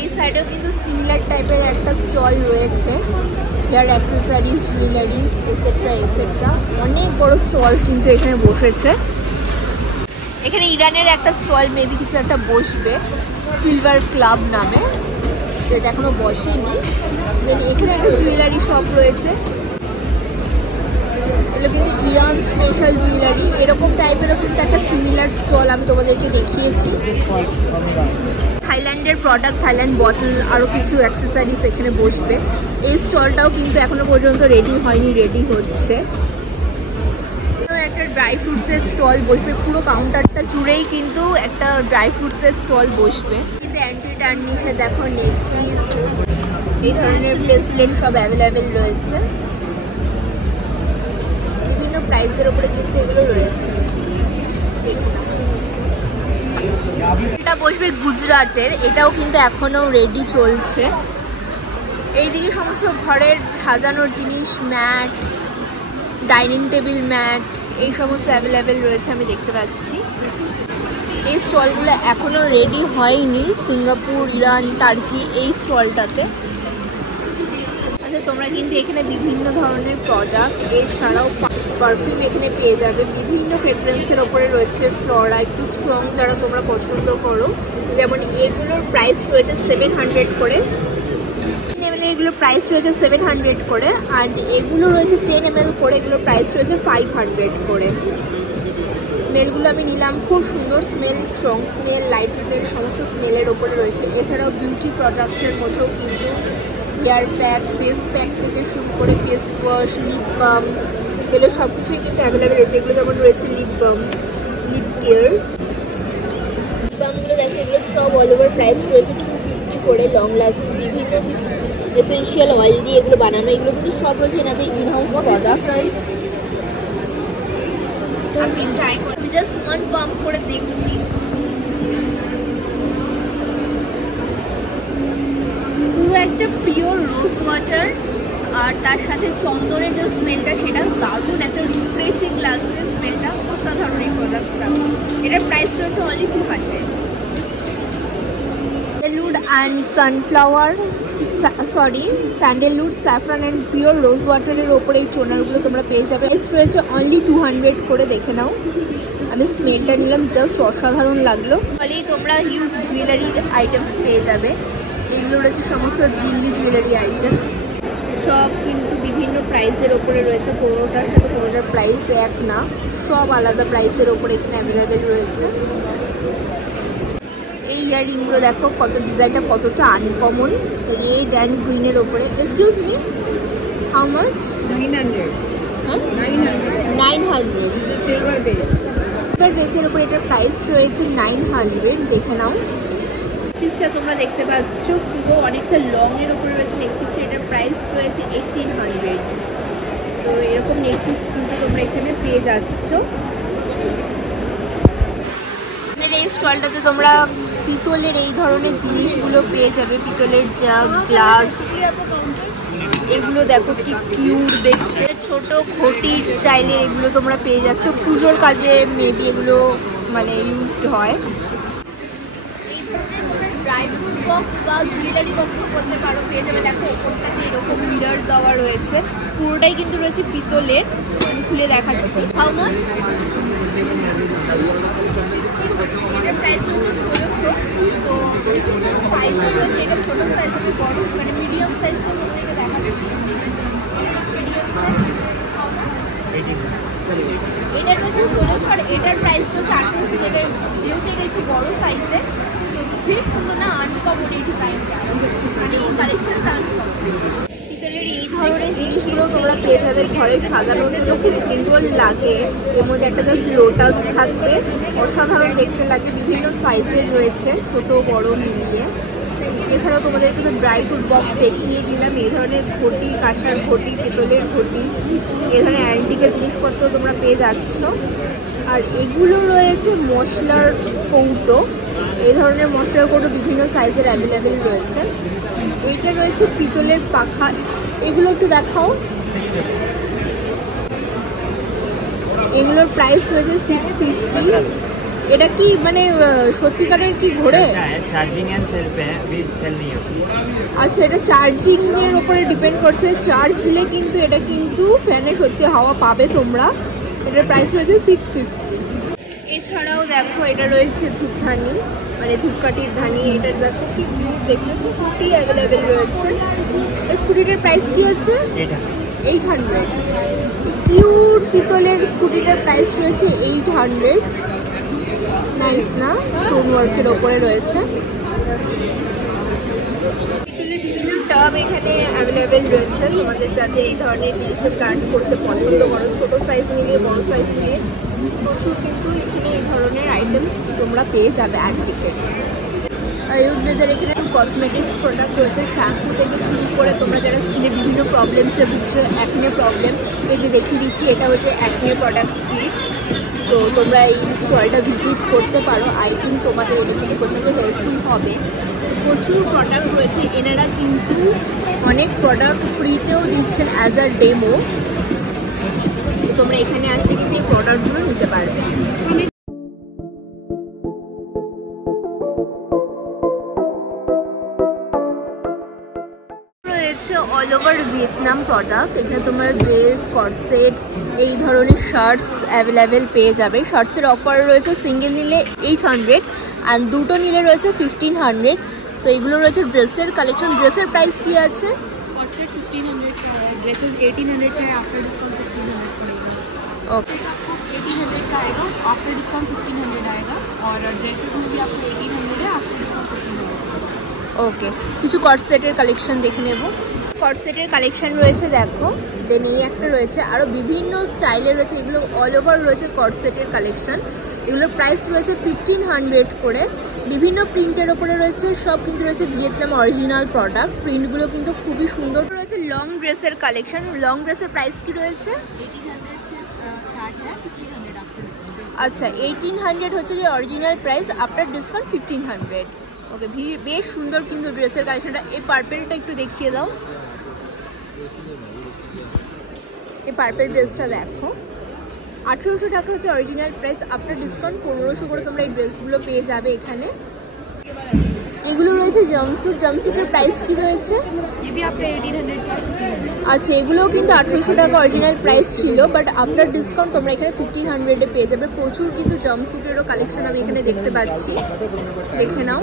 এই সাইডেও কিন্তু সিমিলার টাইপের একটা স্টল রয়েছে, hair accessories, jewelleries etcetera etcetera. অনেক বড় স্টল কিন্তু এখানে বসেছে। এখানে ইরানের একটা স্টল মেবি কিছু একটা বসবে, সিলভার ক্লাব নামে, যেটা এখনো বসেনি। দেন এখানে একটা জুয়েলারি শপ রয়েছে, এগুলো কিন্তু ইরান স্পেশাল জুয়েলারি। এরকম টাইপেরও কিন্তু একটা সিমিলার স্টল আমি তোমাদেরকে দেখিয়েছি। থাইল্যান্ডের প্রোডাক্ট, থাইল্যান্ড বটল, আরও কিছু অ্যাক্সেসরিজ এখানে বসবে। এই স্টলটাও কিন্তু এখনো পর্যন্ত রেডি হয়নি, রেডি হচ্ছে। একটা ড্রাই ফ্রুটসের স্টল বসবে, পুরো কাউন্টারটা জুড়েই কিন্তু একটা ড্রাই ফ্রুটসের স্টল বসবে। কিন্তু অ্যান্টি টার্নিশে দেখো নেকপিস, এই ধরনের ব্রেসলেট সব অ্যাভেলেবেল রয়েছে। বিভিন্ন প্রাইসের উপরে কিন্তু এগুলো রয়েছে। এটা বসবে গুজরাটের, এটাও কিন্তু এখনো রেডি চলছে। এইদিকে সমস্ত ঘরের সাজানোর জিনিস, ম্যাট, ডাইনিং টেবিল ম্যাট, এই সমস্ত অ্যাভেলেবেল রয়েছে আমি দেখতে পাচ্ছি। এই স্টলগুলো এখনো রেডি হয়নি, সিঙ্গাপুর, ইরান, টার্কি এই স্টলটাতে। আচ্ছা, তোমরা কিন্তু এখানে বিভিন্ন ধরনের প্রোডাক্ট, এছাড়াও পারফিউম এখানে পেয়ে যাবে। বিভিন্ন ফ্রেগ্রেন্সের ওপরে রয়েছে ফ্লোরা, একটু স্ট্রং যারা তোমরা পছন্দ করো। যেমন এগুলোর প্রাইস রয়েছে 700 করে, এগুলোর প্রাইস রয়েছে 700 করে। আর এগুলো রয়েছে 10 ml করে, এগুলোর প্রাইস রয়েছে 500 করে। স্মেলগুলো আমি নিলাম, খুব সুন্দর smell, strong smell, light smell, সমস্ত স্মেলের ওপরে রয়েছে। এছাড়াও বিউটি প্রোডাক্টের মধ্যেও কিন্তু হেয়ার প্যাক, ফেস প্যাক থেকে শুরু করে ফেস ওয়াশ, লিপ বাম, এগুলো সব কিছুই কিন্তু অ্যাভেলেবেল রয়েছে। এগুলো যেমন রয়েছে lip balm, lip care. Lip বামগুলো দেখো, এগুলো সব অল ওভার প্রাইস রয়েছে 250 করে। লং লাস্টিং বিভিন্ন এসেনশিয়াল অয়েল দিয়ে এগুলো বানানো, এগুলো কিন্তু সব রয়েছে এনাদের ইনহাউস প্রোডাক্ট। আমি জাস্ট ওয়ান পাম্প করে দেখছি। পুরো একটা পিওর রোজ ওয়াটার, আর তার সাথে চন্দনের যে স্মেলটা, সেটা দারুণ একটা রিফ্রেশিং লাগছে স্মেলটা, অসাধারণ এই প্রোডাক্টটা। এটার প্রাইস রয়েছে only 200। Sandalwood and sunflower, sorry sandalwood, saffron and pure rose ওয়াটারের ওপরে এই টোনারগুলো তোমরা পেয়ে যাবে। প্রাইস রয়েছে অনলি 200 করে, দেখে নাও। আমি স্মেলটা নিলাম, জাস্ট অসাধারণ লাগলো। ফলে তোমরা হিউজ জুয়েলারির আইটেমস পেয়ে যাবে। এগুলো রয়েছে সমস্ত দিল্লি জুয়েলারি আইটেম, সব কিন্তু বিভিন্ন প্রাইসের ওপরে রয়েছে। কোনোটার সাথে কোনোটার প্রাইস এক না, সব আলাদা প্রাইসের ওপরে এখানে অ্যাভেলেবেল রয়েছে। এই ইয়াররিংগুলো দেখো, কত ডিজাইনটা কতটা আনকমন, রেড অ্যান্ড গ্রিনের ওপরে। Excuse me, how much? 900. হ্যাঁ 900। Silver base. সিলভার বেসের ওপর এটার প্রাইস রয়েছে 900, দেখে নাও। পিসটা তোমরা দেখতে পাচ্ছ পুরো অনেকটা লং এর উপরে রয়েছে নেকপিসটা, এটার প্রাইস রয়েছে 1800। তো এরকম নেকপিস কিন্তু তোমরা এখানে পেয়ে যাচ্ছ। এই স্টলটাতে তোমরা পিতলের এই ধরনের জিনিসগুলো পেয়ে যাবে, পিতলের জাগ, গ্লাস, এগুলো দেখো কি কিউট দেখতে, ছোট ঘটির স্টাইলে এগুলো তোমরা পেয়ে যাচ্ছ। পুজোর কাজে মেবি এগুলো মানে ইউজড হয়। এই ধরনের তোমরা ড্রাই ফ্রুট বক্স বা জুয়েলারি বক্সও বলতে পারো, পেয়ে যাবে। দেখো ওপরটাতে এরকম মিরর দেওয়া রয়েছে, পুরোটাই কিন্তু রয়েছে পিতলের। আমি খুলে দেখাচ্ছি। How much? এটার প্রাইস রয়েছে 1600। তো সাইজও রয়েছে, এটা ছোটো সাইজ, আমি বড় মানে মিডিয়াম সাইজ থেকে দেখাচ্ছি। এটার রয়েছে 1600 আর এটার প্রাইস রয়েছে 1800। এটার যেহেতু এটা একটু বড় সাইজের, বেশ সুন্দর না, আনকমন এই ডিজাইনটা, মানে এই কালেকশনটা আনকমন। পিতলের এই ধরনের জিনিসগুলো তোমরা পেয়ে যাবে ঘরে সাজানোর জন্য, খুব সুন্দর লাগে। এর মধ্যে একটা জাস্ট লোটাস থাকবে, অসাধারণ দেখতে লাগে। বিভিন্ন সাইজের রয়েছে, ছোট বড় মিলিয়ে। এছাড়া এছাড়াও তোমাদের কিছু ড্রাই ফ্রুট বক্স দেখিয়ে দিলাম। এই ধরনের ঘটি, কাঁসার ঘটি, পিতলের ঘটি, এই ধরনের অ্যান্টিকের জিনিসপত্র তোমরা পেয়ে যাচ্ছ। আর এগুলো রয়েছে মশলার কৌটো, এই ধরনের মশলার কৌটো বিভিন্ন সাইজের অ্যাভেলেবেল রয়েছে। এইটা রয়েছে পিতলের পাখা, এগুলো একটু দেখাও। এগুলোর প্রাইস রয়েছে 650। এটা কি মানে সত্যিকারের কি ঘোরে? আচ্ছা, এটা চার্জিং এর উপরে ডিপেন্ড করছে। চার্জ দিলে কিন্তু এটা কিন্তু ফ্যানে সত্যি হাওয়া পাবে তোমরা। এটার প্রাইস রয়েছে 650। এছাড়াও দেখো এটা রয়েছে ধূপধানি, মানে ধূপকাঠির ধানি। এটা দেখো কি দেখতে, স্কুটি অ্যাভেলেবেল রয়েছে। স্কুটিটার প্রাইস কি আছে? 800। কিউট পিতলের স্কুটিটার প্রাইস রয়েছে 800। নাইস না? স্টোন ওয়ার্কের ওপরে রয়েছে। পিতলের বিভিন্ন টাব এখানে অ্যাভেলেবেল রয়েছে তোমাদের যাতে এই ধরনের জিনিসের প্ল্যান করতে পছন্দ করো। ছোটো সাইজ মিলিয়ে বড়ো সাইজ মিলিয়ে প্রচুর কিন্তু এখানে এই ধরনের আইটেমস তোমরা পেয়ে যাবে অ্যান্টিকের। আয়ুর্বেদের এখানে কসমেটিক্স প্রোডাক্ট রয়েছে, শ্যাম্পু থেকে শুরু করে তোমরা যারা স্কিনের বিভিন্ন প্রবলেমসে ভুগছো, অ্যাকনে প্রবলেম, এই যে দেখিয়ে দিচ্ছি এটা হচ্ছে অ্যাকনে প্রোডাক্ট কিট। তো তোমরা এই স্টলটা ভিজিট করতে পারো, আই থিঙ্ক তোমাদের এটা থেকে প্রচণ্ড হেল্পফুল হবে। প্রচুর প্রোডাক্ট রয়েছে, এনারা কিন্তু অনেক প্রোডাক্ট ফ্রিতেও দিচ্ছেন অ্যাজ আ ডেমো। তোমরা এখানে আসলে কিন্তু এই প্রোডাক্টগুলো নিতে পারবে। অল ওভার ভিয়েতনাম প্রোডাক্ট, এখানে তোমার ড্রেস, কর্সেট, এই ধরনের শার্টস অ্যাভেলেবেল পেয়ে যাবে। শার্টসের অফার রয়েছে সিঙ্গেল নিলে 800 আর দুটো নিলে রয়েছে 1500। তো এগুলো রয়েছে ড্রেসের কালেকশন। ড্রেসের প্রাইস কি আছে? कॉर्सेट 1500 का है, ड्रेसेस 1800 का है, आफ्टर डिस्काउंट 1500 पड़ेगा। ओके, 1800 का आएगा, आफ्टर डिस्काउंट 1500 आएगा। और ड्रेसेस में भी आपको 1800 है, आफ्टर डिस्काउंट 1500। ওকে, কিছু কর্সেটের কালেকশন দেখে নেব। কর্সেটের কালেকশন রয়েছে দেখো, দেন এই একটা রয়েছে, আরও বিভিন্ন স্টাইলের রয়েছে। এগুলো অল ওভার রয়েছে কর্সেটের কালেকশন। এগুলোর প্রাইস রয়েছে 1500 করে। বিভিন্ন প্রিন্টের ওপরে রয়েছে, সব কিন্তু রয়েছে ভিয়েতনাম অরিজিনাল প্রোডাক্ট। প্রিন্টগুলো কিন্তু খুবই সুন্দর রয়েছে। লং ড্রেসের কালেকশন, লং ড্রেসের প্রাইস কি রয়েছে? 1800 से स्टार्ट है, 1500 आफ्टर डिस्काउंट। আচ্ছা, 1800 হচ্ছে যে অরিজিনাল প্রাইস, আফটার ডিসকাউন্ট 1500। ওকে, বেশ সুন্দর কিন্তু ড্রেসের কালেকশনটা। এই পার্পেলটা একটু দেখিয়ে দাও। এই পার্পেল ড্রেসটা দেখো, 1800 টাকা হচ্ছে অরিজিনাল প্রাইস, আফটার ডিসকাউন্ট 1500 করে তোমরা এই ড্রেসগুলো পেয়ে যাবে এখানে। এগুলো রয়েছে জাম্পস্যুট, জাম্পস্যুটের প্রাইস কি রয়েছে? ये भी आपका 1800 का है। আচ্ছা, এগুলোও কিন্তু 1800 টাকা অরিজিনাল প্রাইস ছিল, বাট আফটার ডিসকাউন্ট তোমরা এখানে 1500-এ পেয়ে যাবে। প্রচুর কিন্তু জাম্পস্যুটেরও কালেকশন আমি এখানে দেখতে পাচ্ছি, দেখে নাও।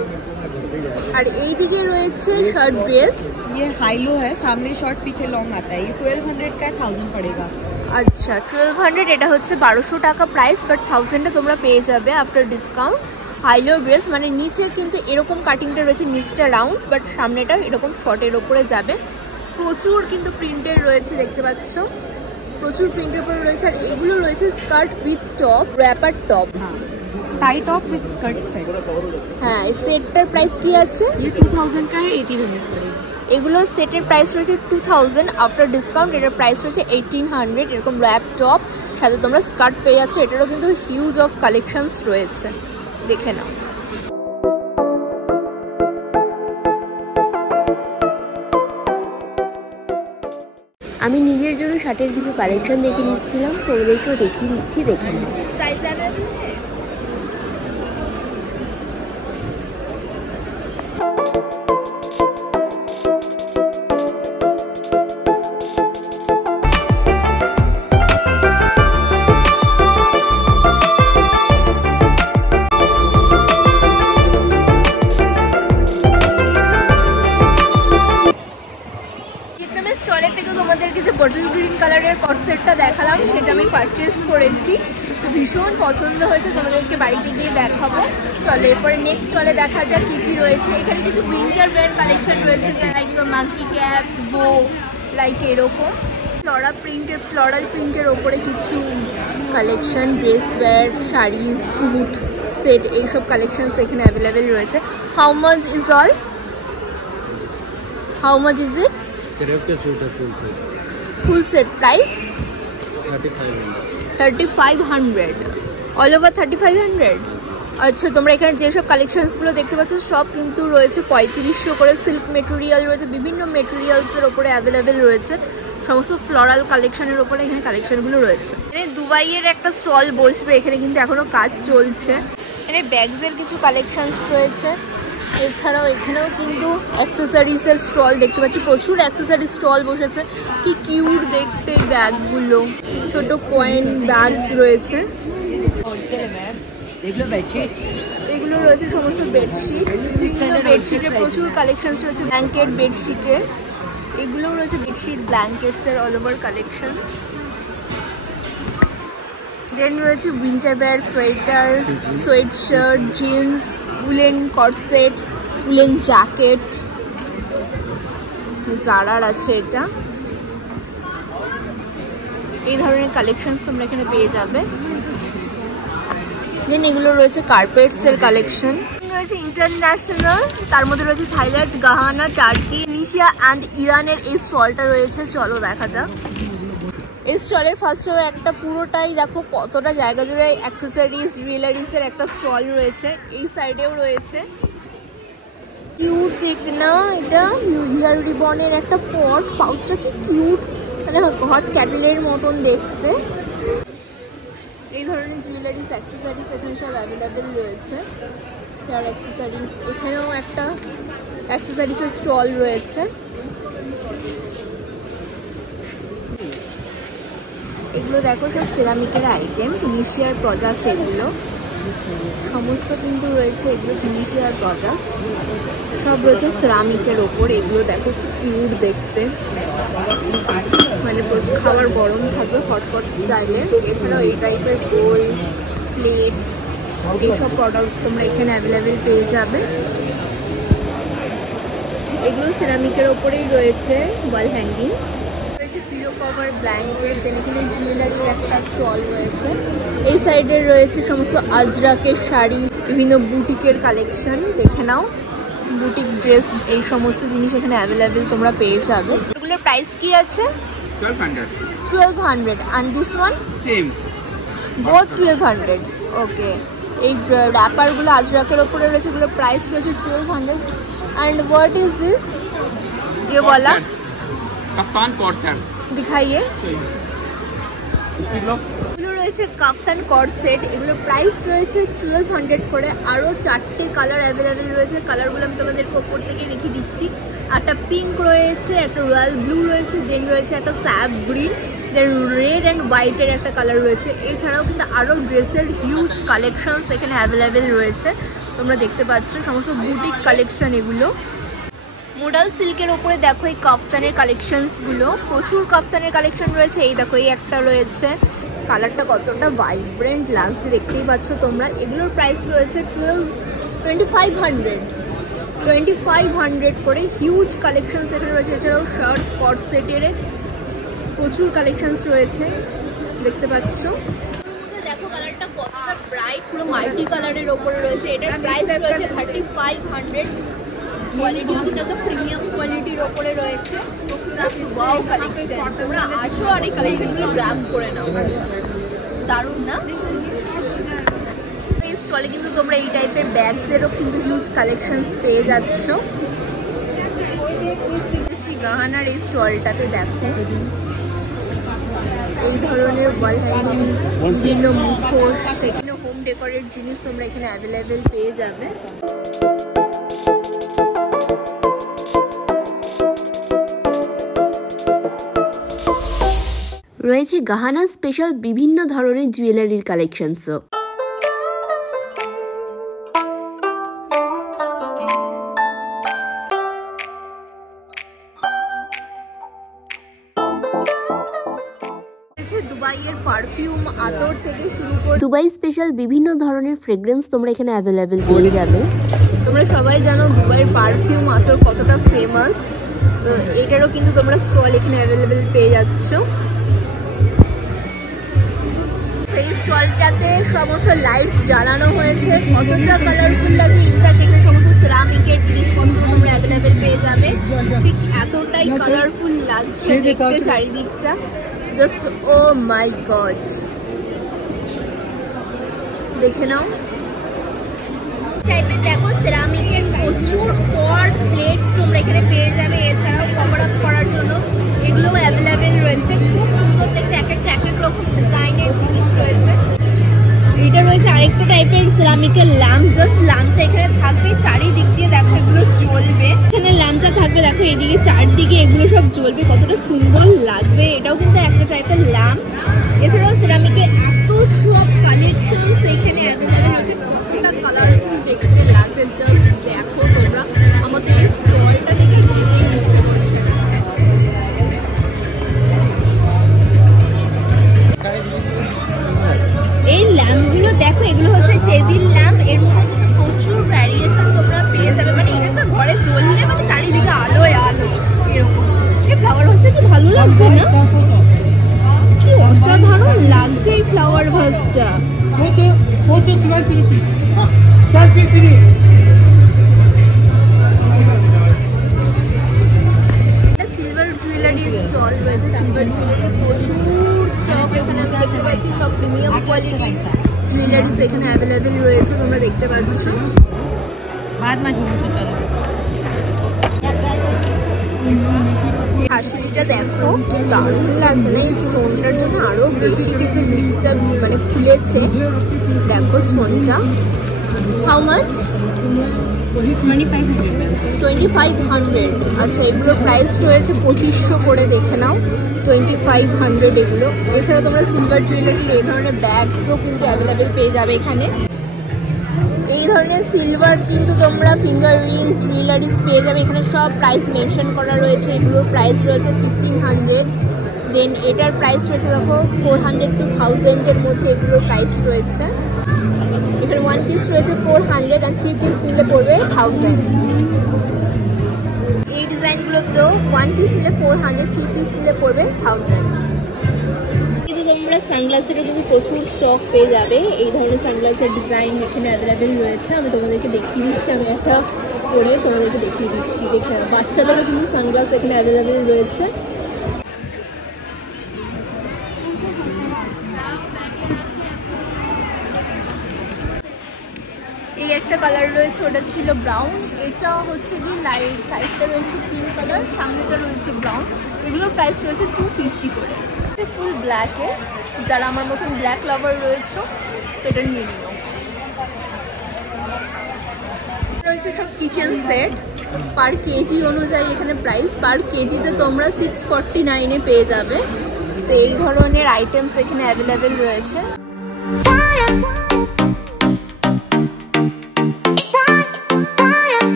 আর এই দিকে রয়েছে শার্ট ড্রেস। ये हाई लो है, सामने शॉर्ट पीछे लॉन्ग आता है। ये 1200 का है, 1000 पड़ेगा। আচ্ছা, 1200 এটা হচ্ছে 1200 টাকা প্রাইস, বাট 1000-এ তোমরা পেয়ে যাবে আফটার ডিসকাউন্ট। হাইলো ড্রেস, মানে নিচে কিন্তু এরকম কাটিংটা রয়েছে, নিচটা রাউন্ড বাট সামনেটা এরকম শর্টের ওপরে যাবে। প্রচুর কিন্তু প্রিন্টের রয়েছে, দেখতে পাচ্ছ প্রচুর প্রিন্টের উপরে রয়েছে। আর এগুলো রয়েছে skirt with top, wrapper top. Tie top with skirt set. হ্যাঁ, এই সেটটার প্রাইস কি আছে? ये 2000 का है, 1800 पड़ेगा। এগুলো সেটের প্রাইস রয়েছে 2000, আফটার ডিসকাউন্ট এটার প্রাইস রয়েছে 1800। এরকম র্যাপ টপ সাথে তোমরা স্কার্ট পেয়ে যাচ্ছ। এটারও কিন্তু হিউজ অফ কালেকশনস রয়েছে, দেখে নাও। আমি নিজের জন্য শার্টের কিছু কালেকশন দেখে নিচ্ছিলাম, তো ওদেরকেও দেখিয়ে দিচ্ছি, দেখে নাও। সাইজ অ্যাভেলেবল স্টলের থেকে তোমাদেরকে যে বটল গ্রিন কালারের কর্সেটটা দেখালাম সেটা আমি পারচেস করেছি, তো ভীষণ পছন্দ হয়েছে। তোমাদেরকে বাড়িতে গিয়ে দেখাবো। চলো এরপরে নেক্সট স্টলে দেখা যাক কী কী রয়েছে। এখানে কিছু উইন্টার ব্র্যান্ড কালেকশন রয়েছে, like monkey caps, bow, like এরকম ফ্লোরাল প্রিন্টের ওপরে কিছু collection, dress wear, sari, suit, set, এইসব কালেকশনস এখানে অ্যাভেলেবেল রয়েছে। How much is all? How much is it? Crepe ke suit hai full set. Full set price? 3500. 3500. All over 3500. আচ্ছা, তোমরা এখানে যেসব কালেকশনসগুলো দেখতে পাচ্ছ সব কিন্তু রয়েছে 3500 করে। সিল্ক মেটেরিয়াল রয়েছে, বিভিন্ন মেটেরিয়ালসের ওপরে অ্যাভেলেবেল রয়েছে, সমস্ত ফ্লোরাল কালেকশনের ওপরে এখানে কালেকশনগুলো রয়েছে। এখানে দুবাইয়ের একটা স্টল বসবে, এখানে কিন্তু এখনো কাজ চলছে। এখানে ব্যাগসের কিছু কালেকশনস রয়েছে, এছাড়াও এখানেও কিন্তু অ্যাক্সেসরিজের স্টল দেখতে পাচ্ছি, প্রচুর অ্যাক্সেসরিজ স্টল বসেছে। কি কিউট দেখতে ব্যাগগুলো, ছোট কয়েন ব্যাগস রয়েছে। এগুলো রয়েছে সমস্ত বেডশিট, বেডশিটের প্রচুর কালেকশনস রয়েছে, ব্ল্যাঙ্কেট বেডশিটের, এগুলোও রয়েছে বেডশিট ব্ল্যাঙ্কেটসের অল ওভার কালেকশনস। দেন রয়েছে winter wear, sweater, sweat shirt, jeans, woollen corset, woollen jacket, জারার আছে এটা। এই ধরনের কালেকশনস তোমরা এখানে পেয়ে যাবে। দেন এগুলো রয়েছে কার্পেটসের কালেকশন, রয়েছে ইন্টারন্যাশনাল, তার মধ্যে রয়েছে থাইল্যান্ড, গাহানা, টার্কি, ইন্দোনেশিয়া অ্যান্ড ইরানের এই স্টলটা রয়েছে। চলো দেখা যাক। এই স্টলের ফার্স্টে একটা পুরোটাই দেখো কতটা জায়গা জুড়ে অ্যাক্সেসরিজ জুয়েলারিজের একটা স্টল রয়েছে। এই সাইডেও রয়েছে, কিউট দেখতে না এটা, হিয়ার রিবনের একটা পট, পাউচটা কি কিউট, মানে হট ক্যাটেলের মতন দেখতে। এই ধরনের জুয়েলারিজ অ্যাক্সেসরিজ এখানে সব অ্যাভেলেবেল রয়েছে। হেয়ার অ্যাক্সেসরিজ, এখানেও একটা অ্যাক্সেসরিজের স্টল রয়েছে। এগুলো দেখো সব সিরামিকের আইটেম, ফিনিশিয়ার প্রোডাক্ট, এগুলো সমস্ত কিন্তু রয়েছে, এগুলো ফিনিশিয়ার প্রোডাক্ট সব রয়েছে সিরামিকের ওপর। এগুলো দেখো কি কিউট দেখতে, মানে খাবার গরম থাকবে হটপট স্টাইলের। এছাড়াও এই টাইপের গোল প্লেট, এইসব প্রোডাক্ট তোমরা এখানে অ্যাভেলেবেল পেয়ে যাবে। এগুলো সিরামিকের ওপরেই রয়েছে, ওয়াল হ্যাঙ্গিং রয়েছে, পিলো কভার, ব্ল্যাঙ্কেট। দেন এখানে জুয়েলারির একটা স্টল রয়েছে। এই সাইডে রয়েছে সমস্ত আজরাকের শাড়ি, বিভিন্ন বুটিকের কালেকশন, দেখে নাও বুটিক ড্রেস, এই সমস্ত জিনিস এখানে অ্যাভেলেবেল তোমরা পেয়ে যাবে। এগুলোর প্রাইস কি আছে? 1200 and this one? Same. Both 1200. ওকে, এই র্যাপারগুলো আজরাকের ওপরে রয়েছে, এগুলোর প্রাইস রয়েছে 1200। and what is this? ये वाला कफ्तान कॉर्ड सेट दिखाइए। এগুলো রয়েছে কাফতান কর্ড সেট, এগুলোর প্রাইস রয়েছে 1200 করে। আরও 4টে কালার অ্যাভেলেবেল রয়েছে, কালারগুলো আমি তোমাদের ওপর থেকে রেখে দিচ্ছি। একটা পিঙ্ক রয়েছে, একটা রয়্যাল ব্লু রয়েছে, দেন রয়েছে একটা sap green, then red and হোয়াইটের একটা কালার রয়েছে। এছাড়াও কিন্তু আরও ড্রেসের হিউজ কালেকশনস এখানে অ্যাভেলেবেল রয়েছে, তোমরা দেখতে পাচ্ছ সমস্ত বুটিক কালেকশন। এগুলো মোডাল সিল্কের ওপরে দেখো এই কাফতানের কালেকশনসগুলো, প্রচুর কাফতানের কালেকশন রয়েছে। এই দেখো এই একটা রয়েছে, কালারটা কতটা ভাইব্রেন্ট লাগছে দেখতেই পাচ্ছ তোমরা। এগুলোর প্রাইস রয়েছে 2500 করে। হিউজ কালেকশনস এখানে রয়েছে। এছাড়াও শার্ট স্পট সেটের প্রচুর কালেকশনস রয়েছে, দেখতে পাচ্ছ। দেখো কালারটা কতটা ব্রাইট, পুরো মাল্টি কালারের ওপরে রয়েছে। এটার প্রাইস রয়েছে 3500। কোয়ালিটিও কিন্তু একটা প্রিমিয়াম কোয়ালিটির ওপরে রয়েছে। জাস্ট ওয়াও কালেকশন, তোমরা আসো আর এই কালেকশনগুলো গ্র্যাব করে নাও, দারুণ না? এই স্টলে কিন্তু তোমরা এই টাইপের ব্যাগসেরও কিন্তু হিউজ কালেকশনস পেয়ে যাচ্ছ। গাহানার এই স্টলটাতে দেখো এই ধরনের ওয়াল হ্যাঙ্গিং, বিভিন্ন মুখোশ থেকে হোম ডেকোরেট জিনিস তোমরা এখানে অ্যাভেলেবেল পেয়ে যাবে। রয়েছে গাহানা স্পেশাল বিভিন্ন ধরনের জুয়েলারির কালেকশনসও। দুবাইয়ের পারফিউম, আতর থেকে শুরু করে দুবাই স্পেশাল বিভিন্ন ধরনের ফ্রেগ্রেন্স তোমরা এখানে অ্যাভেলেবেল পেয়ে যাবে। তোমরা সবাই জানো দুবাইয়ের পারফিউম আতর কতটা ফেমাস, তো এটারও কিন্তু তোমরা স্টল এখানে অ্যাভেলেবেল পেয়ে যাচ্ছ। দেখো এই স্টলটাতে সমস্ত লাইটস জ্বালানো হয়েছে, কতটা কালারফুল লাগে। ইনফ্যাক্ট এখানে সমস্ত সিরামিকের জিনিসপত্র তোমরা অ্যাভেলেবেল পেয়ে যাবে। ঠিক এতটাই কালারফুল লাগছে দেখতে চারিদিকটা, জাস্ট ও মাই গড। দেখে নাও টাইপের, দেখো সিরামিকের প্রচুর পট প্লেটস তোমরা এখানে পেয়ে যাবে। এছাড়াও কভার আপ করার জন্য এগুলো অ্যাভেলেবেল রয়েছে। খুব সুন্দর দেখতে, এক এক রকম ডিজাইনের জিনিস রয়েছে। এটা রয়েছে আরেকটা টাইপের সিরামিকের ল্যাম্প, জাস্ট ল্যাম্পটা এখানে থাকবে, চারিদিক দিয়ে দেখো এগুলো জ্বলবে। এখানে ল্যাম্পটা থাকবে, দেখো এদিকে চারদিকে এগুলো সব জ্বলবে, কতটা সুন্দর লাগবে। এটাও কিন্তু একটা টাইপের ল্যাম্প। এছাড়াও সিরামিকের এত সব কালেকশনস এখানে অ্যাভেলেবেল রয়েছে, কতটা কালারফুল দেখতে লাগবে। জাস্ট দেখো তোমরা, আমাদের এই স্টলটা দেখে যেতেই ইচ্ছে করছে। এই ল্যাম্পগুলো দেখো, এগুলো হচ্ছে টেবিল ল্যাম্প। এর মধ্যে প্রচুর ভ্যারিয়েশন তোমরা পেয়ে যাবে। মানে এটা তো ঘরে জ্বললে মানে চারিদিকে আলোয় আলো এরকম। এই ফ্লাওয়ার ভাসটা কি ভালো লাগছে না? কি অসাধারণ লাগছে এই ফ্লাওয়ার ভাসটা। সিলভার জুয়েলারির স্টল রয়েছে। সিলভার জুয়েলারির প্রচুর স্টক এখানে আমি দেখতে পাচ্ছি। সব প্রিমিয়াম কোয়ালিটির জুয়েলারিস এখানে অ্যাভেলেবেল রয়েছে, তোমরা দেখতে পাচ্ছ। হাসুলিটা দেখো দারুণ লাগছে না? এই স্টোনটার জন্য আরো বেশি কিন্তু লুকসটা মানে খুলেছে। দেখো স্টোনটা, হাউ মাচ? 2500। আচ্ছা, এগুলো প্রাইস রয়েছে 2500 করে, দেখে নাও 2500 এগুলো। এছাড়া তোমরা সিলভার জুয়েলারির এই ধরনের ব্যাগসও কিন্তু অ্যাভেলেবেল পেয়ে যাবে এখানে। এই ধরনের সিলভার কিন্তু তোমরা ফিঙ্গার রিংস জুয়েলারিস পেয়ে যাবে এখানে। সব প্রাইস মেনশন করা রয়েছে। এগুলোর প্রাইস রয়েছে 1500। দেন এটার প্রাইস রয়েছে দেখো 400 to 1000 এর মধ্যে এগুলোর প্রাইস রয়েছে। এখানে 1 পিস রয়েছে 400 আর 3 পিস নিলে পড়বে 1000। এই ডিজাইনগুলো তো 1 পিস নিলে 400, 3 পিস নিলে পড়বে 1000। কিন্তু তোমরা সানগ্লাসেরও কিন্তু প্রচুর স্টক পেয়ে যাবে। এই ধরনের সানগ্লাসের ডিজাইন এখানে অ্যাভেলেবেল রয়েছে। আমি তোমাদেরকে দেখিয়ে দিচ্ছি, আমি একটা পরে তোমাদেরকে দেখিয়ে দিচ্ছি। দেখে বাচ্চাদেরও কিন্তু সানগ্লাস এখানে অ্যাভেলেবেল রয়েছে। এই একটা কালার রয়েছে, ওটা ছিল ব্রাউন। এটা হচ্ছে কি লাইট সাইডটা রয়েছে পিঙ্ক কালার, সামনেটা রয়েছে ব্রাউন। এগুলোর প্রাইস রয়েছে 250 করে। ফুল ব্ল্যাকে, যারা আমার মতন ব্ল্যাক লাভার রয়েছে এটা নিয়ে নিও। রয়েছে সব কিচেন সেট পার কেজি অনুযায়ী এখানে প্রাইস। পার কেজিতে তোমরা 649-এ পেয়ে যাবে। তো এই ধরনের আইটেমস এখানে অ্যাভেলেবেল রয়েছে।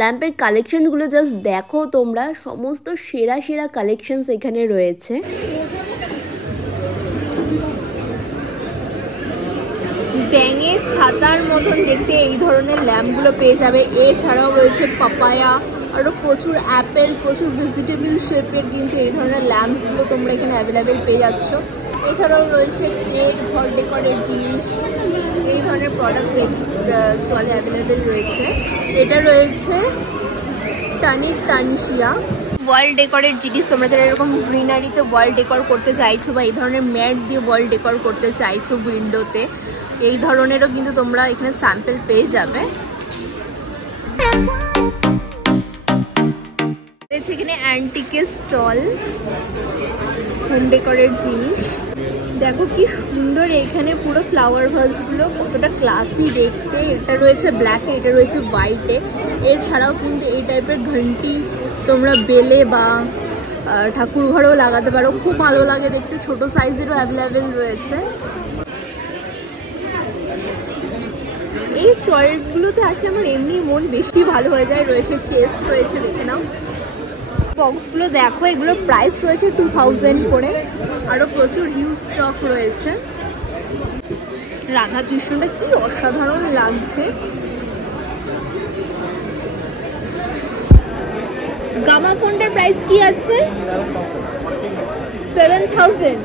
ল্যাম্পের কালেকশনগুলো জাস্ট দেখো তোমরা, সমস্ত সেরা সেরা কালেকশনস এখানে রয়েছে। ব্যাঙের ছাতার মতন দেখতে এই ধরনের ল্যাম্পগুলো পেয়ে যাবে। এছাড়াও রয়েছে পাপায়া, আরও প্রচুর অ্যাপেল, প্রচুর ভেজিটেবল শেপের কিন্তু এই ধরনের ল্যাম্পসগুলো তোমরা এখানে অ্যাভেলেবেল পেয়ে যাচ্ছ। এছাড়াও রয়েছে প্লেট, ঘর ডেকোরের জিনিস, এই ধরনের প্রোডাক্ট স্টলে অ্যাভেলেবেল রয়েছে। এটা রয়েছে টানিশিয়া ওয়াল ডেকোরের জিনিস। তোমরা যারা এরকম গ্রিনারিতে ওয়াল ডেকোর করতে চাইছো বা এই ধরনের ম্যাট দিয়ে ওয়াল ডেকোর করতে চাইছো উইন্ডোতে, এই ধরনেরও কিন্তু তোমরা এখানে স্যাম্পল পেয়ে যাবে। এখানে অ্যান্টিকের স্টল, হোম ডেকোরের জিনিস। দেখো কি সুন্দর এখানে পুরো ফ্লাওয়ার ভাসগুলো, কতটা ক্লাসি দেখতে। এটা রয়েছে ব্ল্যাকে, এটা রয়েছে হোয়াইটে। এছাড়াও কিন্তু এই টাইপের ঘন্টি তোমরা বেলে বা ঠাকুর ঘরেও লাগাতে পারো, খুব ভালো লাগে দেখতে। ছোট সাইজেরও অ্যাভেলেবেল রয়েছে। এই স্টলগুলোতে আসলে আমার এমনি মন বেশি ভালো হয়ে যায়। রয়েছে চেস্ট রয়েছে, দেখে নাও। বক্সগুলো দেখো, এগুলোর প্রাইস রয়েছে 2000 করে। আরও প্রচুর হিউজ স্টক রয়েছে। রাধাকৃষ্ণটা কি অসাধারণ লাগছে। গামাফোনটার প্রাইস কি আছে? 7000।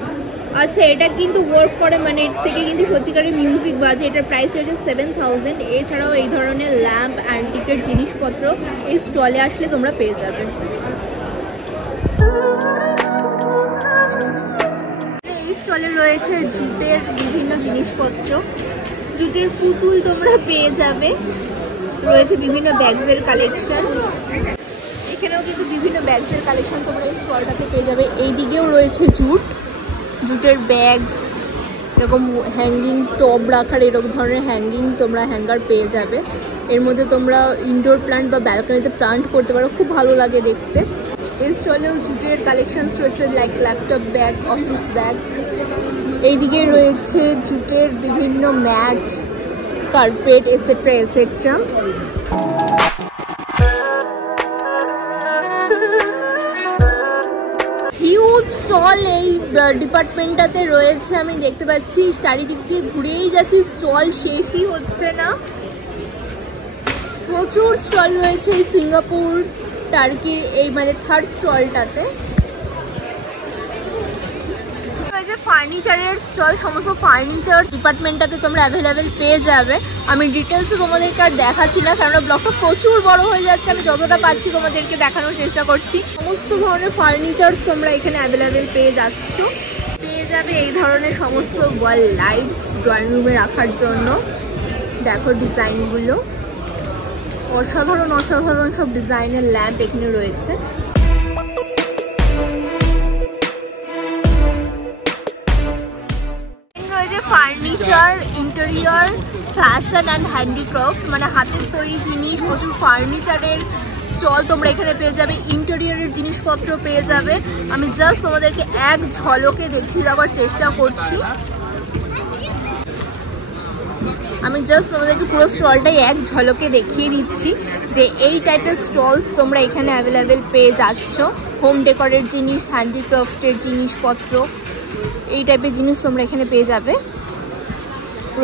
আচ্ছা, এটা কিন্তু ওয়ার্ক করে, মানে এর থেকে কিন্তু সত্যিকারের মিউজিক বাজে। এটার প্রাইস হয়েছে 7000। এছাড়াও এই ধরনের ল্যাম্প অ্যান্টিকের জিনিসপত্র এই স্টলে আসলে তোমরা পেয়ে যাবে। এই স্টলে রয়েছে জুটের বিভিন্ন জিনিসপত্র, জুটের পুতুল তোমরা পেয়ে যাবে। রয়েছে বিভিন্ন ব্যাগসের কালেকশন, এখানেও কিন্তু বিভিন্ন ব্যাগসের কালেকশন তোমরা এই স্টলটাতে পেয়ে যাবে। এই দিকেও রয়েছে জুটের ব্যাগস, এরকম হ্যাঙ্গিং টব রাখার এরকম ধরনের হ্যাঙ্গিং তোমরা হ্যাঙ্গার পেয়ে যাবে। এর মধ্যে তোমরা ইনডোর প্লান্ট বা ব্যালকনিতে প্লান্ট করতে পারো, খুব ভালো লাগে দেখতে। এই স্টলেও জুটের কালেকশনস রয়েছে, like laptop bag, office bag. এইদিকে রয়েছে জুটের বিভিন্ন mat, carpet etcetera etcetera. Huge stall এই ডিপার্টমেন্টটাতে রয়েছে, আমি দেখতে পাচ্ছি। চারিদিক দিয়ে ঘুরেই যাচ্ছি, স্টল শেষই হচ্ছে না। প্রচুর স্টল রয়েছে এই সিঙ্গাপুর টার্কির এই মানে থার্ড স্টলটাতে। ফার্নিচারের স্টল, সমস্ত ফার্নিচার ডিপার্টমেন্টটাতে তোমরা অ্যাভেলেবেল পেয়ে যাবে। আমি ডিটেলসে তোমাদেরকে আর দেখাচ্ছি না, কারণ ব্লগটা প্রচুর বড় হয়ে যাচ্ছে। আমি যতটা পাচ্ছি তোমাদেরকে দেখানোর চেষ্টা করছি। সমস্ত ধরনের ফার্নিচার্স তোমরা এখানে অ্যাভেলেবেল পেয়ে যাচ্ছ। পেয়ে যাবে এই ধরনের সমস্ত ওয়াল লাইটস ড্রয়িং রুমে রাখার জন্য। দেখো ডিজাইনগুলো, অসাধারণ অসাধারণ সব ডিজাইনের ল্যাম্প এখানে রয়েছে। Furniture, interior, fashion and handicraft, মানে হাতের তৈরি জিনিস, প্রচুর ফার্নিচারের স্টল তোমরা এখানে পেয়ে যাবে। ইন্টেরিয়রের জিনিসপত্র পেয়ে যাবে। আমি জাস্ট তোমাদেরকে এক ঝলকে দেখিয়ে দেওয়ার চেষ্টা করছি। আমি জাস্ট তোমাদেরকে পুরো স্টলটাই এক ঝলকে দেখিয়ে দিচ্ছি যে এই টাইপের স্টলস তোমরা এখানে অ্যাভেলেবেল পেয়ে যাচ্ছ। হোম ডেকোরের জিনিস, হ্যান্ডিক্রাফটের জিনিসপত্র, এই টাইপের জিনিস তোমরা এখানে পেয়ে যাবে।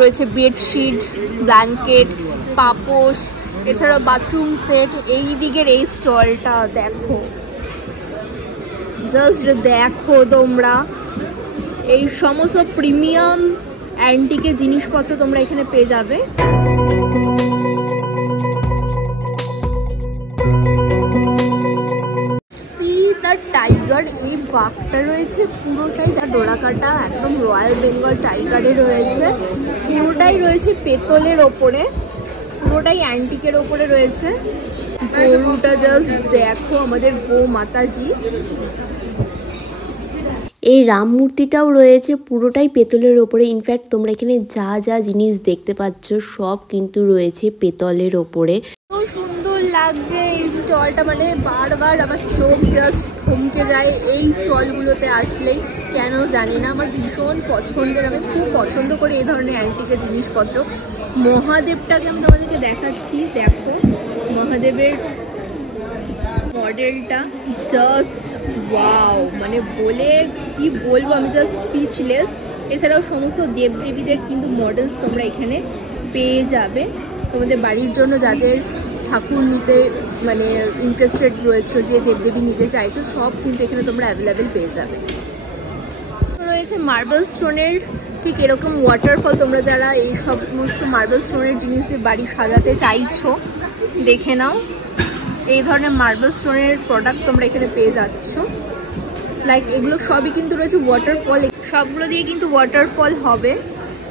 রয়েছে বেডশিট, ব্ল্যাঙ্কেট, পাপোশ, এছাড়াও বাথরুম সেট। এই দিকের এই স্টলটা দেখো, জাস্ট দেখো তোমরা, এই সমস্ত প্রিমিয়াম অ্যান্টিকের জিনিসপত্র তোমরা এখানে পেয়ে যাবে। টাইগার, এই বাঘটা রয়েছে পুরোটাই ডোরা কাটা, একদম রয়্যাল বেঙ্গল টাইগারে রয়েছে। পুরোটাই রয়েছে পেতলের ওপরে, পুরোটাই অ্যান্টিকের ওপরে রয়েছে। গরুটা জাস্ট দেখো, আমাদের গো মাতাজি। এই রাম মূর্তিটাও রয়েছে পুরোটাই পেতলের ওপরে। ইনফ্যাক্ট তোমরা এখানে যা যা জিনিস দেখতে পাচ্ছ সব কিন্তু রয়েছে পেতলের ওপরে। তো সুন্দর লাগছে এই স্টলটা, মানে বারবার আমার চোখ জাস্ট থমকে যায় এই স্টলগুলোতে আসলেই। কেন জানি না, আমার ভীষণ পছন্দের, আমি খুব পছন্দ করি এই ধরনের অ্যান্টিকের জিনিসপত্র। মহাদেবটাকে আমি তোমাদেরকে দেখাচ্ছি, দেখো মহাদেবের মডেলটা জাস্ট ওয়াও, মানে বলে কি বলবো, আমি জাস্ট স্পিচলেস। এছাড়াও সমস্ত দেবদেবীদের কিন্তু মডেলস তোমরা এখানে পেয়ে যাবে। তোমাদের বাড়ির জন্য যাদের ঠাকুর নিতে মানে ইন্টারেস্টেড রয়েছে, যে দেবদেবী নিতে চাইছো, সব কিন্তু এখানে তোমরা অ্যাভেলেবেল পেয়ে যাবে। রয়েছে মার্বেল স্টোনের ঠিক এরকম ওয়াটারফল, তোমরা যারা এই সমস্ত মার্বেল স্টোনের জিনিস দিয়ে বাড়ি সাজাতে চাইছো দেখে নাও। এই ধরনের মার্বেল স্টোনের প্রোডাক্ট তোমরা এখানে পেয়ে যাচ্ছ। লাইক এগুলো সবই কিন্তু রয়েছে ওয়াটারফল, সবগুলো দিয়ে কিন্তু ওয়াটারফল হবে,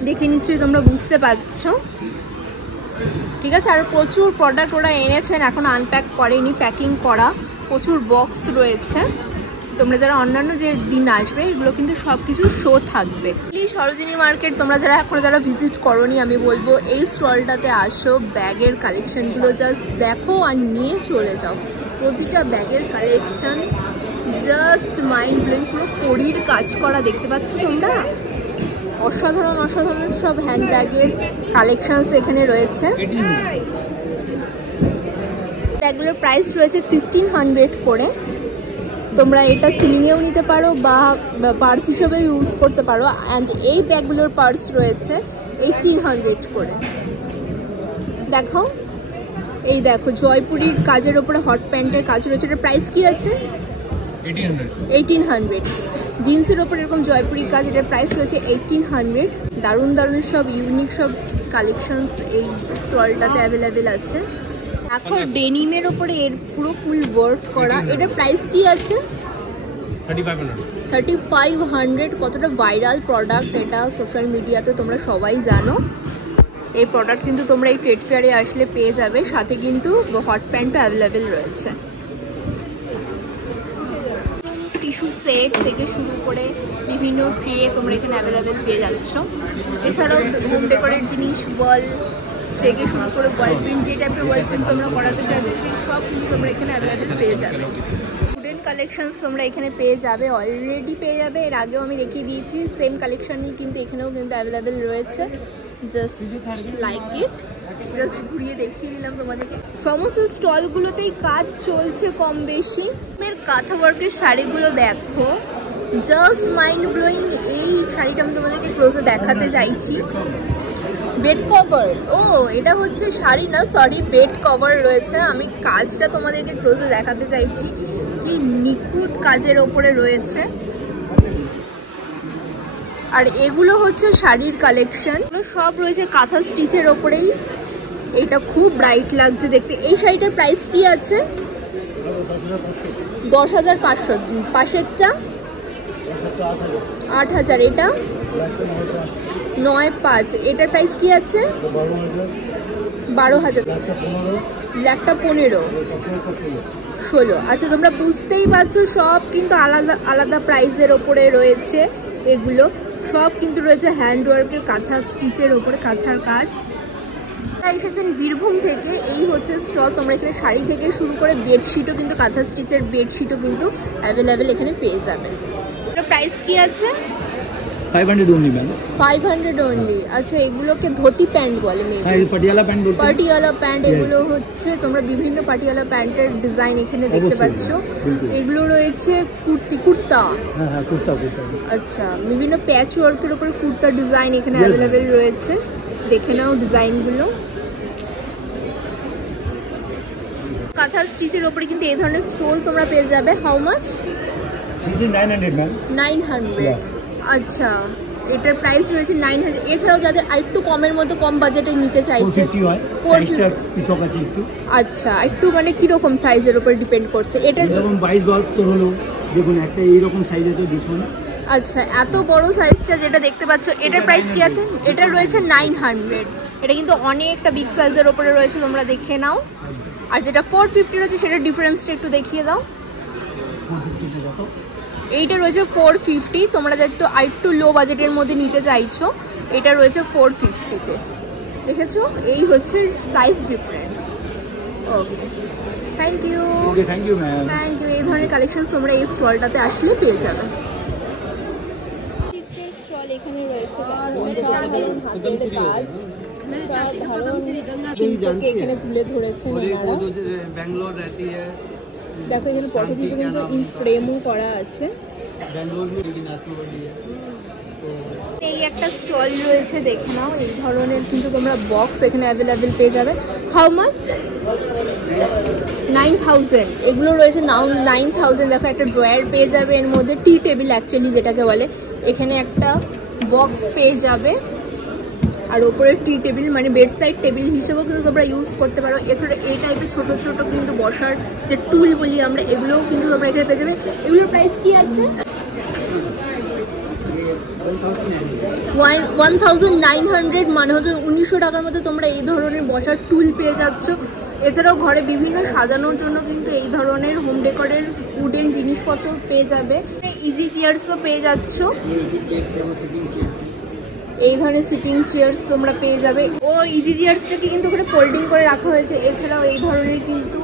দেখে নিশ্চয়ই তোমরা বুঝতে পারছো। ঠিক আছে, আর প্রচুর প্রোডাক্ট ওরা এনেছেন, এখন আনপ্যাক করেনি, প্যাকিং করা প্রচুর বক্স রয়েছে। তোমরা যারা অন্যান্য যে দিন আসবে, এগুলো কিন্তু সব কিছু শো থাকবে। সরোজিনী মার্কেট তোমরা যারা ভিজিট করোনি, আমি বলবো এই স্টলটাতে আসো, ব্যাগের কালেকশনগুলো জাস্ট দেখো আর নিয়ে চলে যাও। প্রতিটা ব্যাগের কালেকশন জাস্ট মাইন্ড ব্লোয়িং, পুরো পরীর কাজ করা, দেখতে পাচ্ছ তোমরা। অসাধারণ অসাধারণ সব হ্যান্ড ব্যাগের কালেকশনস এখানে রয়েছে। ব্যাগগুলোর প্রাইস রয়েছে 1500 করে। তোমরা এটা সিলিংয়েও নিতে পারো বা পার্স হিসেবে ইউজ করতে পারো। অ্যান্ড এই ব্যাগগুলোর পার্স রয়েছে 1800 করে। দেখো এই দেখো জয়পুরির কাজের ওপরে হট প্যান্টের কাজ রয়েছে, এটার প্রাইস কি আছে? 1800। জিন্সের ওপর এরকম জয়পুরি কাজ, এটার প্রাইস রয়েছে 1800। দারুণ দারুণ সব ইউনিক সব কালেকশনস এই স্টলটাতে অ্যাভেলেবেল আছে। এখন ডেনিমের ওপরে এর পুরো ফুল ওয়ার্ক করা, এটার প্রাইস কি আছে? 3500। কতটা ভাইরাল প্রোডাক্ট এটা সোশ্যাল মিডিয়াতে, তোমরা সবাই জানো। এই প্রোডাক্ট কিন্তু তোমরা এই ট্রেড ফেয়ারে আসলে পেয়ে যাবে, সাথে কিন্তু হট প্যান্টও অ্যাভেলেবেল রয়েছে। টিস্যু সেট থেকে শুরু করে বিভিন্ন ট্রে তোমরা এখানে অ্যাভেলেবেল পেয়ে যাচ্ছ। এছাড়াও হোম ডেকোরের জিনিস, ওয়াল থেকে শুরু করে ওয়াল প্রিন্ট, যে টাইপের ওয়াল প্রিন্ট তোমরা করাতে চাইছো সেই সব কিন্তু তোমরা এখানে অ্যাভেলেবেল পেয়ে যাবে। উডেন কালেকশনস তোমরা এখানে পেয়ে যাবে, অলরেডি পেয়ে যাবে, এর আগেও আমি দেখিয়ে দিয়েছি। সেম কালেকশনই কিন্তু এখানেও কিন্তু অ্যাভেলেবেল রয়েছে। জাস্ট লাইক ইট, জাস্ট ঘুরিয়ে দেখিয়ে দিলাম তোমাদেরকে। সমস্ত স্টলগুলোতেই কাজ চলছে কম বেশি। কাঁথা ওয়ার্কের শাড়িগুলো দেখো, জাস্ট মাইন্ড ব্লোয়িং। এই শাড়িটা আমি তোমাদেরকে ক্লোজে দেখাতে চাইছি। বেড কভার, ও এটা হচ্ছে শাড়ি না, সরি বেড কভার রয়েছে। আমি কাজটা তোমাদেরকে ক্লোজে দেখাতে চাইছি, কি নিখুঁত কাজের ওপরে রয়েছে। আর এগুলো হচ্ছে শাড়ির কালেকশন, সব রয়েছে কাঁথা স্টিচের ওপরেই। এটা খুব ব্রাইট লাগছে দেখতে। এই শাড়িটার প্রাইস কি আছে? 10,500। পাশেরটা 8,000। এটা 9,500। এটার প্রাইস কি আছে? 12,000। ব্ল্যাকটা 15, 16। আচ্ছা, তোমরা বুঝতেই পারছো সব কিন্তু আলাদা আলাদা প্রাইসের ওপরে রয়েছে। এগুলো সব কিন্তু রয়েছে হ্যান্ডওয়ার্কের কাঁথা স্টিচের ওপরে, কাঁথার কাজ। এসেছেন বীরভূম থেকে, এই হচ্ছে স্টল। তোমরা এখানে শাড়ি থেকে শুরু করে বেডশিটও কিন্তু, কাঁথা স্টিচের বেডশিটও কিন্তু অ্যাভেলেবেল এখানে পেয়ে যাবে। প্রাইস কি আছে? 500 only, ম্যাম। 500 only। আচ্ছা, এগুলোকে ধুতি প্যান্ট বলে মেবি। হ্যাঁ, পাটিয়ালা প্যান্ট বলতে। পাটিয়ালা প্যান্ট, এগুলো হচ্ছে তোমরা বিভিন্ন পাটিয়ালা প্যান্টের ডিজাইন এখানে দেখতে পাচ্ছ। এগুলো রয়েছে কুর্তা। হ্যাঁ হ্যাঁ, কুর্তা। আচ্ছা, বিভিন্ন প্যাচ ওয়ার্কের উপরে কুর্তা ডিজাইন এখানে অ্যাভেলেবেল রয়েছে, দেখে নাও ডিজাইনগুলো। কাঁথা স্টিচের উপরে কিন্তু এই ধরনের স্টোল তোমরা পেয়ে যাবে। How much? This is 900 ma'am. 900। আচ্ছা, এটার প্রাইস রয়েছে 900। এছাড়াও যাদের একটু কমের মধ্যে, কম বাজেটে নিতে চাইছে, 450 হয়। সাইজটা পৃথক আছে একটু। আচ্ছা, একটু মানে কিরকম সাইজের উপর ডিপেন্ড করছে? এটা এরকম 22-72 হলো, দেখুন একটা এইরকম সাইজ আছে, দিস। আচ্ছা, এত বড় সাইজটা যেটা দেখতে পাচ্ছ, এটার প্রাইস কি আছে? এটা রয়েছে 900। এটা কিন্তু অনেকটা বিগ সাইজের ওপরে রয়েছে, তোমরা দেখে নাও। আর যেটা 450 রয়েছে সেটার ডিফারেন্সটা একটু দেখিয়ে দাও। এইটা রয়েছে 450। তোমরা যেহেতু আরেকটু লো বাজেটের মধ্যে নিতে চাইছো, এটা রয়েছে 450-তে। দেখেছো, এই হচ্ছে size difference. Okay, thank you. Okay, thank you ma'am. Thank you. এই ধরনের কালেকশন তোমরা এই স্টলটাতে আসলে পেয়ে যাবে। স্টল এখানে রয়েছে, হাতের কাজ এখানে তুলে ধরেছেন ওনারা। দেখো, এখানে পটচিত্র কিন্তু ইন ফ্রেমও করা আছে। এই একটা স্টল রয়েছে, দেখে নাও। এই ধরনের কিন্তু তোমরা বক্স এখানে অ্যাভেলেবেল পেয়ে যাবে। How much? 9,000। এগুলো রয়েছে 9,000। দেখো, একটা ড্রয়ার পেয়ে যাবে এর মধ্যে, টি টেবিল অ্যাকচুয়ালি যেটাকে বলে। এখানে একটা বক্স পেয়ে যাবে, আর ওপরে টি টেবিল মানে বেডসাইড টেবিল হিসেবেও কিন্তু তোমরা ইউজ করতে পারো। এছাড়া এই টাইপের ছোট ছোট কিন্তু বসার যে টুল বলি আমরা, এগুলোও কিন্তু তোমরা এখানে পেয়ে যাবে। এগুলোর প্রাইস কি আছে? 1900, মানে হচ্ছে 1900 টাকার মধ্যে তোমরা এই ধরনের বসার টুল পেয়ে যাচ্ছ। এছাড়াও ঘরে বিভিন্ন সাজানোর জন্য কিন্তু এই ধরনের হোম ডেকোরের উডেন জিনিসপত্র পেয়ে যাবে। ইজি চেয়ারসও পেয়ে যাচ্ছ, এই ধরনের সিটিং চেয়ার্স তোমরা পেয়ে যাবে। ও ইজি চেয়ার্সটাকে কিন্তু ওখানে ফোল্ডিং করে রাখা হয়েছে। এছাড়াও এই ধরনের কিন্তু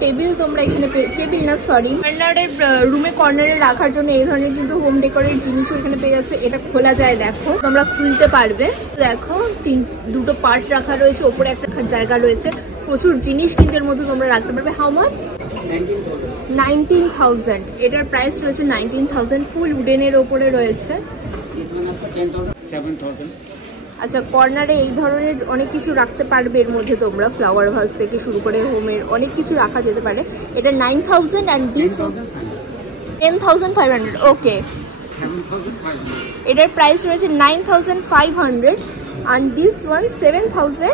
টেবিল তোমরা এখানে টেবিল না সরি কর্নারের রুমে কর্নারে রাখার জন্য এই ধরনের কিন্তু হোম ডেকোরের জিনিসও এখানে পেয়ে যাচ্ছে। এটা খোলা যায়, দেখো তোমরা খুলতে পারবে। দেখো, দুটো পার্ট রাখা রয়েছে, ওপরে একটা জায়গা রয়েছে, প্রচুর জিনিস কিন্তু এর মধ্যে তোমরা রাখতে পারবে। How much? 19,000। এটার প্রাইস রয়েছে 19,000। ফুল উডেনের ওপরে রয়েছে। আচ্ছা, কর্নারে এই ধরনের অনেক কিছু রাখতে পারবে এর মধ্যে তোমরা, ফ্লাওয়ার ভাস থেকে শুরু করে হোমের অনেক কিছু রাখা যেতে পারে। এটা 9000 অ্যান্ড দিস 10500। ওকে, এটার প্রাইস রয়েছে 9500 অ্যান্ড দিস ওয়ান 7500।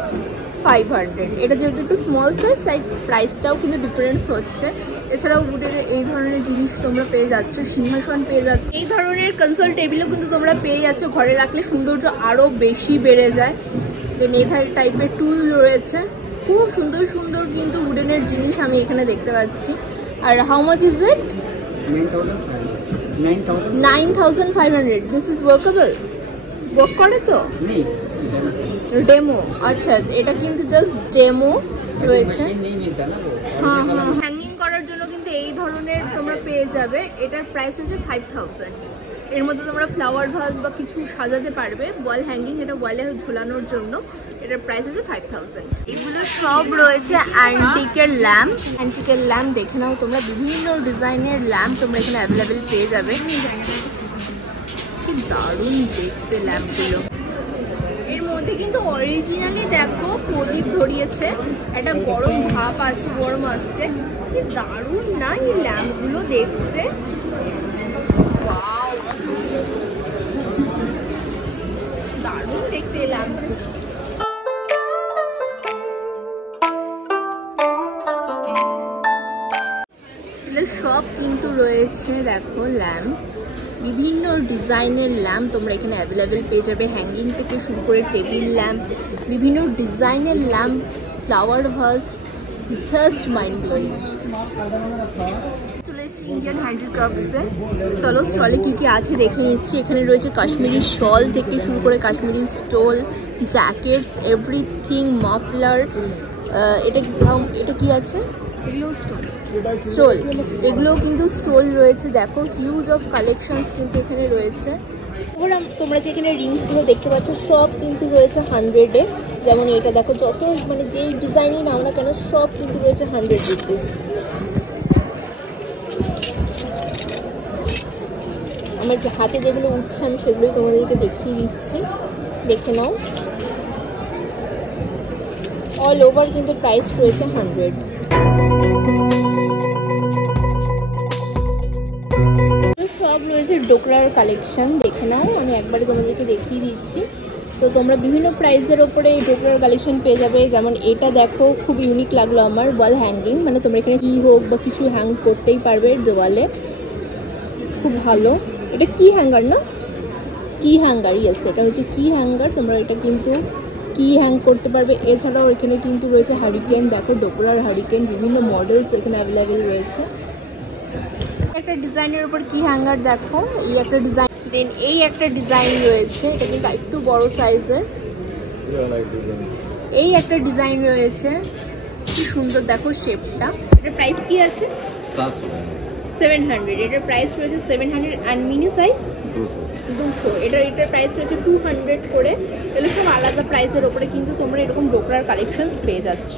এটা যেহেতু একটু স্মল সাইজ তাই প্রাইসটাও কিন্তু ডিফারেন্স হচ্ছে। এছাড়াও উডের এই ধরনের জিনিস তোমরা পেয়ে যাচ্ছ, সিংহাসন পেয়ে যাচ্ছ, এই ধরনের কনসোল টেবিলও কিন্তু তোমরা পেয়ে যাচ্ছ। ঘরে রাখলে সৌন্দর্য আরও বেশি বেড়ে যায়। দেন এই টাইপের টুল রয়েছে, খুব সুন্দর সুন্দর কিন্তু উডেনের জিনিস আমি এখানে দেখতে পাচ্ছি। আর how much is it? 9500। This is workable, work করে তো? ডেমো, আচ্ছা এটা কিন্তু জাস্ট ডেমো রয়েছে। হ্যাঁ হ্যাঁ, হ্যাঙ্গিং করার জন্য কিন্তু এই ধরনের তোমরা পেয়ে যাবে। এটার প্রাইস হচ্ছে 5000। এর মধ্যে তোমরা ফ্লাওয়ার ভাস বা কিছু সাজাতে পারবে, ওয়াল হ্যাঙ্গিং, এটা ওয়ালে ঝোলানোর জন্য। এটার প্রাইস হচ্ছে 5000। এগুলো সব রয়েছে অ্যান্টিকের ল্যাম্প। অ্যান্টিকের ল্যাম্প দেখে নাও তোমরা, বিভিন্ন ডিজাইনের ল্যাম্প তোমরা এখানে অ্যাভেলেবেল পেয়ে যাবে। কি দারুণ দেখতে ল্যাম্পগুলো। এর মধ্যে কিন্তু অরিজিনালি দেখো প্রদীপ ধরিয়েছে, একটা গরম ভাপ আসছে, গরম আসছে। কি দারুণ না এই ল্যাম্পগুলো দেখতে। ওয়াও, দারুণ দেখতে এই ল্যাম্প। সব কিন্তু রয়েছে দেখো ল্যাম্প, বিভিন্ন ডিজাইনের ল্যাম্প তোমরা এখানে অ্যাভেলেবেল পেয়ে যাবে। হ্যাঙ্গিং থেকে শুরু করে টেবিল ল্যাম্প, বিভিন্ন ডিজাইনের lamp, flower vase, just mind blowing. চলে এসেছি ইন্ডিয়ান হ্যান্ডিক্রাফটসে। চলো স্টলে কি কি আছে দেখে নিচ্ছি। এখানে রয়েছে কাশ্মীরি শল থেকে শুরু করে Kashmiri stole, jackets, everything, muffler. এটা কি আছে? স্টোল, এগুলোও কিন্তু স্টোল রয়েছে। দেখো হিউজ অফ কালেকশনস কিন্তু এখানে রয়েছে। তোমরা যে এখানে রিংসগুলো দেখতে পাচ্ছ সব কিন্তু রয়েছে 100-এ। যেমন এটা দেখো, যত মানে যেই ডিজাইনই নাও না কেন সব কিন্তু রয়েছে 100 রুপিস। আমার হাতে যেগুলো উঠছে আমি সেগুলোই তোমাদেরকে দেখিয়ে দিচ্ছি, দেখে নাও। অল ওভার কিন্তু প্রাইস রয়েছে 100। সব রয়েছে ডোকরার কালেকশন, দেখে নাও, আমি একবারে তোমাদেরকে দেখিয়ে দিচ্ছি। তো তোমরা বিভিন্ন প্রাইসের ওপরে এই ডোকরার কালেকশন পেয়ে যাবে। যেমন এটা দেখো, খুব ইউনিক লাগলো আমার, ওয়াল হ্যাঙ্গিং, মানে তোমরা এখানে কি হোক বা কিছু হ্যাং করতেই পারবে দেওয়ালে, খুব ভালো। এটা কি হ্যাঙ্গার না? কি হ্যাঙ্গার, ইয়েস এটা হচ্ছে কি হ্যাঙ্গার। তোমরা এটা কিন্তু কি হ্যাং করতে পারবে। এছাড়াও এখানে কিন্তু রয়েছে হারিকেন, দেখো ডোকরার হারিকেন, বিভিন্ন মডেলস এখানে অ্যাভেলেবেল রয়েছে। একটা ডিজাইনের উপর কি হ্যাঙ্গার দেখো, এই একটা ডিজাইন। দেন এই একটা ডিজাইন রয়েছে, এটা কিন্তু একটু বড় সাইজের। এই একটা ডিজাইন রয়েছে, কি সুন্দর দেখো শেপটা। এটার প্রাইস কি আছে? 700। এটার প্রাইস রয়েছে 700 অ্যান্ড মিনি সাইজ 200। এটার প্রাইস রয়েছে 200 করে। এগুলো সব আলাদা প্রাইসের ওপরে কিন্তু তোমরা এরকম ডোকরার কালেকশনস পেয়ে যাচ্ছ।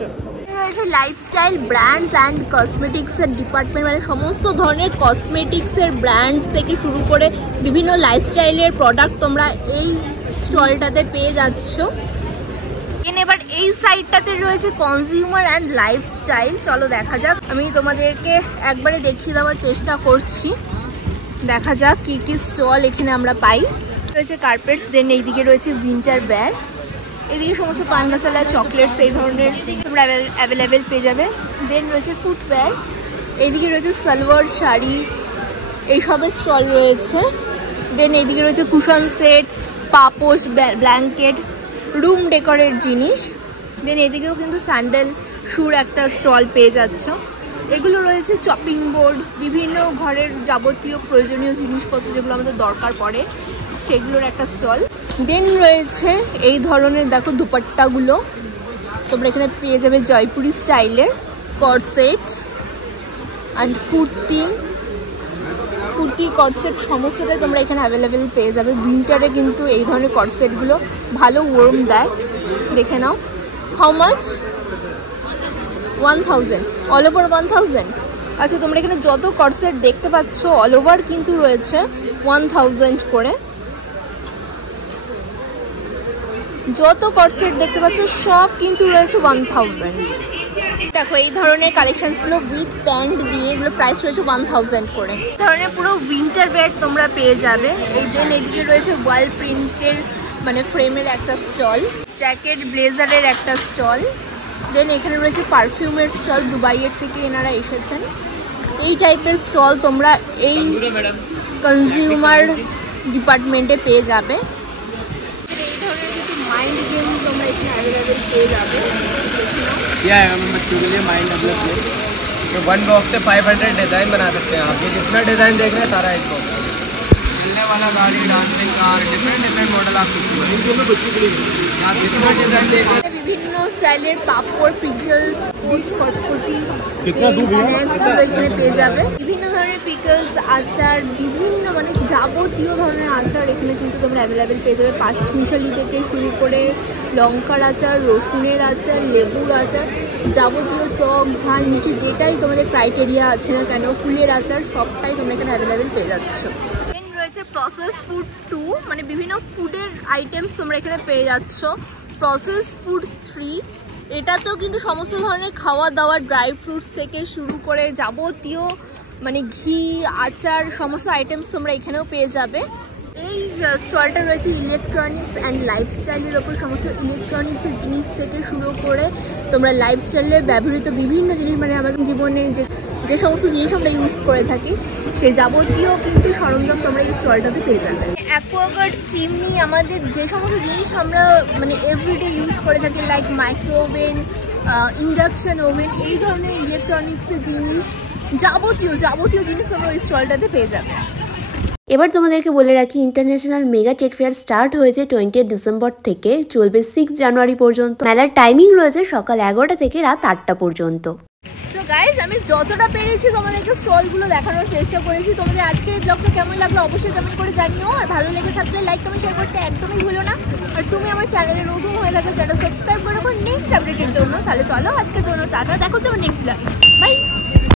রয়েছে লাইফস্টাইল ব্র্যান্ডস অ্যান্ড কসমেটিক্সের ডিপার্টমেন্ট, মানে সমস্ত ধরনের কসমেটিক্সের ব্র্যান্ডস থেকে শুরু করে বিভিন্ন লাইফস্টাইলের প্রোডাক্ট তোমরা এই স্টলটাতে পেয়ে যাচ্ছ। এবার এই সাইডটাতে রয়েছে কনজিউমার অ্যান্ড লাইফস্টাইল। চলো দেখা যাক, আমি তোমাদেরকে একবারে দেখিয়ে দেওয়ার চেষ্টা করছি। দেখা যাক কি কি স্টল এখানে আমরা পাই। রয়েছে কার্পেটস, দেন এইদিকে রয়েছে উইন্টার ব্যাগ, এদিকে সমস্ত পান মশলা, চকলেটস এই ধরনের তোমরা অ্যাভেলেবেল পেয়ে যাবে। দেন রয়েছে ফুটওয়্যার, এইদিকে রয়েছে সালোয়ার শাড়ি, এইসবের স্টল রয়েছে। দেন এইদিকে রয়েছে কুশন সেট, পাপোশ, ব্ল্যাঙ্কেট, রুম ডেকোরের জিনিস। দেন এদিকেও কিন্তু স্যান্ডেল, শুর একটা স্টল পেয়ে যাচ্ছ। এগুলো রয়েছে চপিং বোর্ড, বিভিন্ন ঘরের যাবতীয় প্রয়োজনীয় জিনিসপত্র যেগুলো আমাদের দরকার পড়ে সেগুলোর একটা স্টল। দেন রয়েছে এই ধরনের দেখো দুপাট্টাগুলো, তোমরা এখানে পেয়ে যাবে জয়পুরি স্টাইলের কর্সেট অ্যান্ড কুর্তি, কর্সেট সমস্তটাই তোমরা এখানে অ্যাভেলেবেল পেয়ে যাবে। উইন্টারে কিন্তু এই ধরনের কর্সেটগুলো ভালো ওয়ার্ম দেয়, দেখে নাও। How much? 1000, all over 1000। আচ্ছা, তোমরা এখানে যত কর্সেট দেখতে পাচ্ছ অল ওভার কিন্তু রয়েছে 1000 করে। যত কট সেট দেখতে পাচ্ছ সব কিন্তু রয়েছে 1000। দেখো এই ধরনের কালেকশনসগুলো উইথ প্যান্ট দিয়ে এগুলো প্রাইস রয়েছে 1000 করে। এই ধরনের পুরো উইন্টার ব্যাগ তোমরা পেয়ে যাবে। এই দেন এদিকে রয়েছে ওয়াল প্রিন্টের মানে ফ্রেমের একটা স্টল, জ্যাকেট ব্লেজারের একটা স্টল, দেন এখানে রয়েছে পারফিউমের স্টল, দুবাইয়ের থেকে এনারা এসেছেন। এই টাইপের স্টল তোমরা এই কনজিউমার ডিপার্টমেন্টে পেয়ে যাবে। এই ধরনের কিছু মাইন্ড গেম তোমরা এখানে অ্যাভেলেবেল পেয়ে যাবে। बच्चों के लिए माइंड डेवलप है। तो 1 बॉक्स से 500 डिज़ाइन बना सकते हैं आप। ये जितना डिज़ाइन देख रहे हैं सारा एक बॉक्स। चलने वाला गाड़ी, डांसिंग कार, डिफरेंट मॉडल आप आप जितना डिज़ाइन देख रहे हैं। বিভিন্ন স্টাইলের পাপড়, পিকলস, ফটফটি এখানে পেয়ে যাবে। বিভিন্ন ধরনের পিকলস, আচার, বিভিন্ন মানে যাবতীয় ধরনের আচার এখানে কিন্তু তোমরা অ্যাভেলেবেল পেয়ে যাবে। পাঁচমিশালি থেকে শুরু করে লঙ্কার আচার, রসুনের আচার, লেবুর আচার, যাবতীয় টক ঝাল মিষ্টি যেটাই তোমাদের ক্রাইটেরিয়া আছে না কেন, ফুলের আচার সবটাই তোমরা এখানে অ্যাভেলেবেল পেয়ে যাচ্ছ। রয়েছে প্রসেস ফুড 2, মানে বিভিন্ন ফুডের আইটেমস তোমরা এখানে পেয়ে যাচ্ছ। প্রসেস ফুড 3, এটাতেও কিন্তু সমস্ত ধরনের খাওয়া দাওয়া, ড্রাই ফ্রুটস থেকে শুরু করে যাবতীয় মানে ঘি, আচার সমস্ত আইটেমস তোমরা এখানেও পেয়ে যাবে। এই স্টলটা রয়েছে ইলেকট্রনিক্স অ্যান্ড লাইফস্টাইলের ওপর। সমস্ত ইলেকট্রনিক্সের জিনিস থেকে শুরু করে তোমরা লাইফস্টাইলে ব্যবহৃত বিভিন্ন জিনিস, মানে আমাদের জীবনে যে সমস্ত জিনিস আমরা ইউজ করে থাকি সেই যাবতীয় কিন্তু সরঞ্জাম তোমরা এই স্টলটাতে পেয়ে যাবে। অ্যাকোয়াগার্ড, চিমনি, আমাদের যে সমস্ত জিনিস আমরা মানে এভরিডে ইউজ করে থাকি লাইক মাইক্রোওভেন, ইন্ডাকশান ওভেন, এই ধরনের ইলেকট্রনিক্সের জিনিস যাবতীয় জিনিস তোমরা ওই স্টলটাতে পেয়ে যাবে। এবার তোমাদেরকে বলে রাখি, international mega trade fair start হয়েছে 20 ডিসেম্বর থেকে, চলবে 6 জানুয়ারি পর্যন্ত। মেলার টাইমিং রয়েছে সকাল 11টা থেকে রাত 8টা পর্যন্ত। সো গাইজ, আমি যতটা পেরেছি তোমাদেরকে স্টলগুলো দেখানোর চেষ্টা করেছি। তোমাদের আজকের এই ব্লগটা কেমন লাগলো অবশ্যই কমেন্ট করে জানিও। আর ভালো লেগে থাকলে লাইক, কমেন্ট, শেয়ার করতে একদমই ভুলো না। আর তুমি আমার চ্যানেলে নতুন হয়ে থাকলে চ্যানেল সাবস্ক্রাইব করে রাখো নেক্সট আপডেটের জন্য। তাহলে চলো আজকের জন্য টাটা, দেখা হচ্ছে আমার নেক্সট ব্লগে। বাই।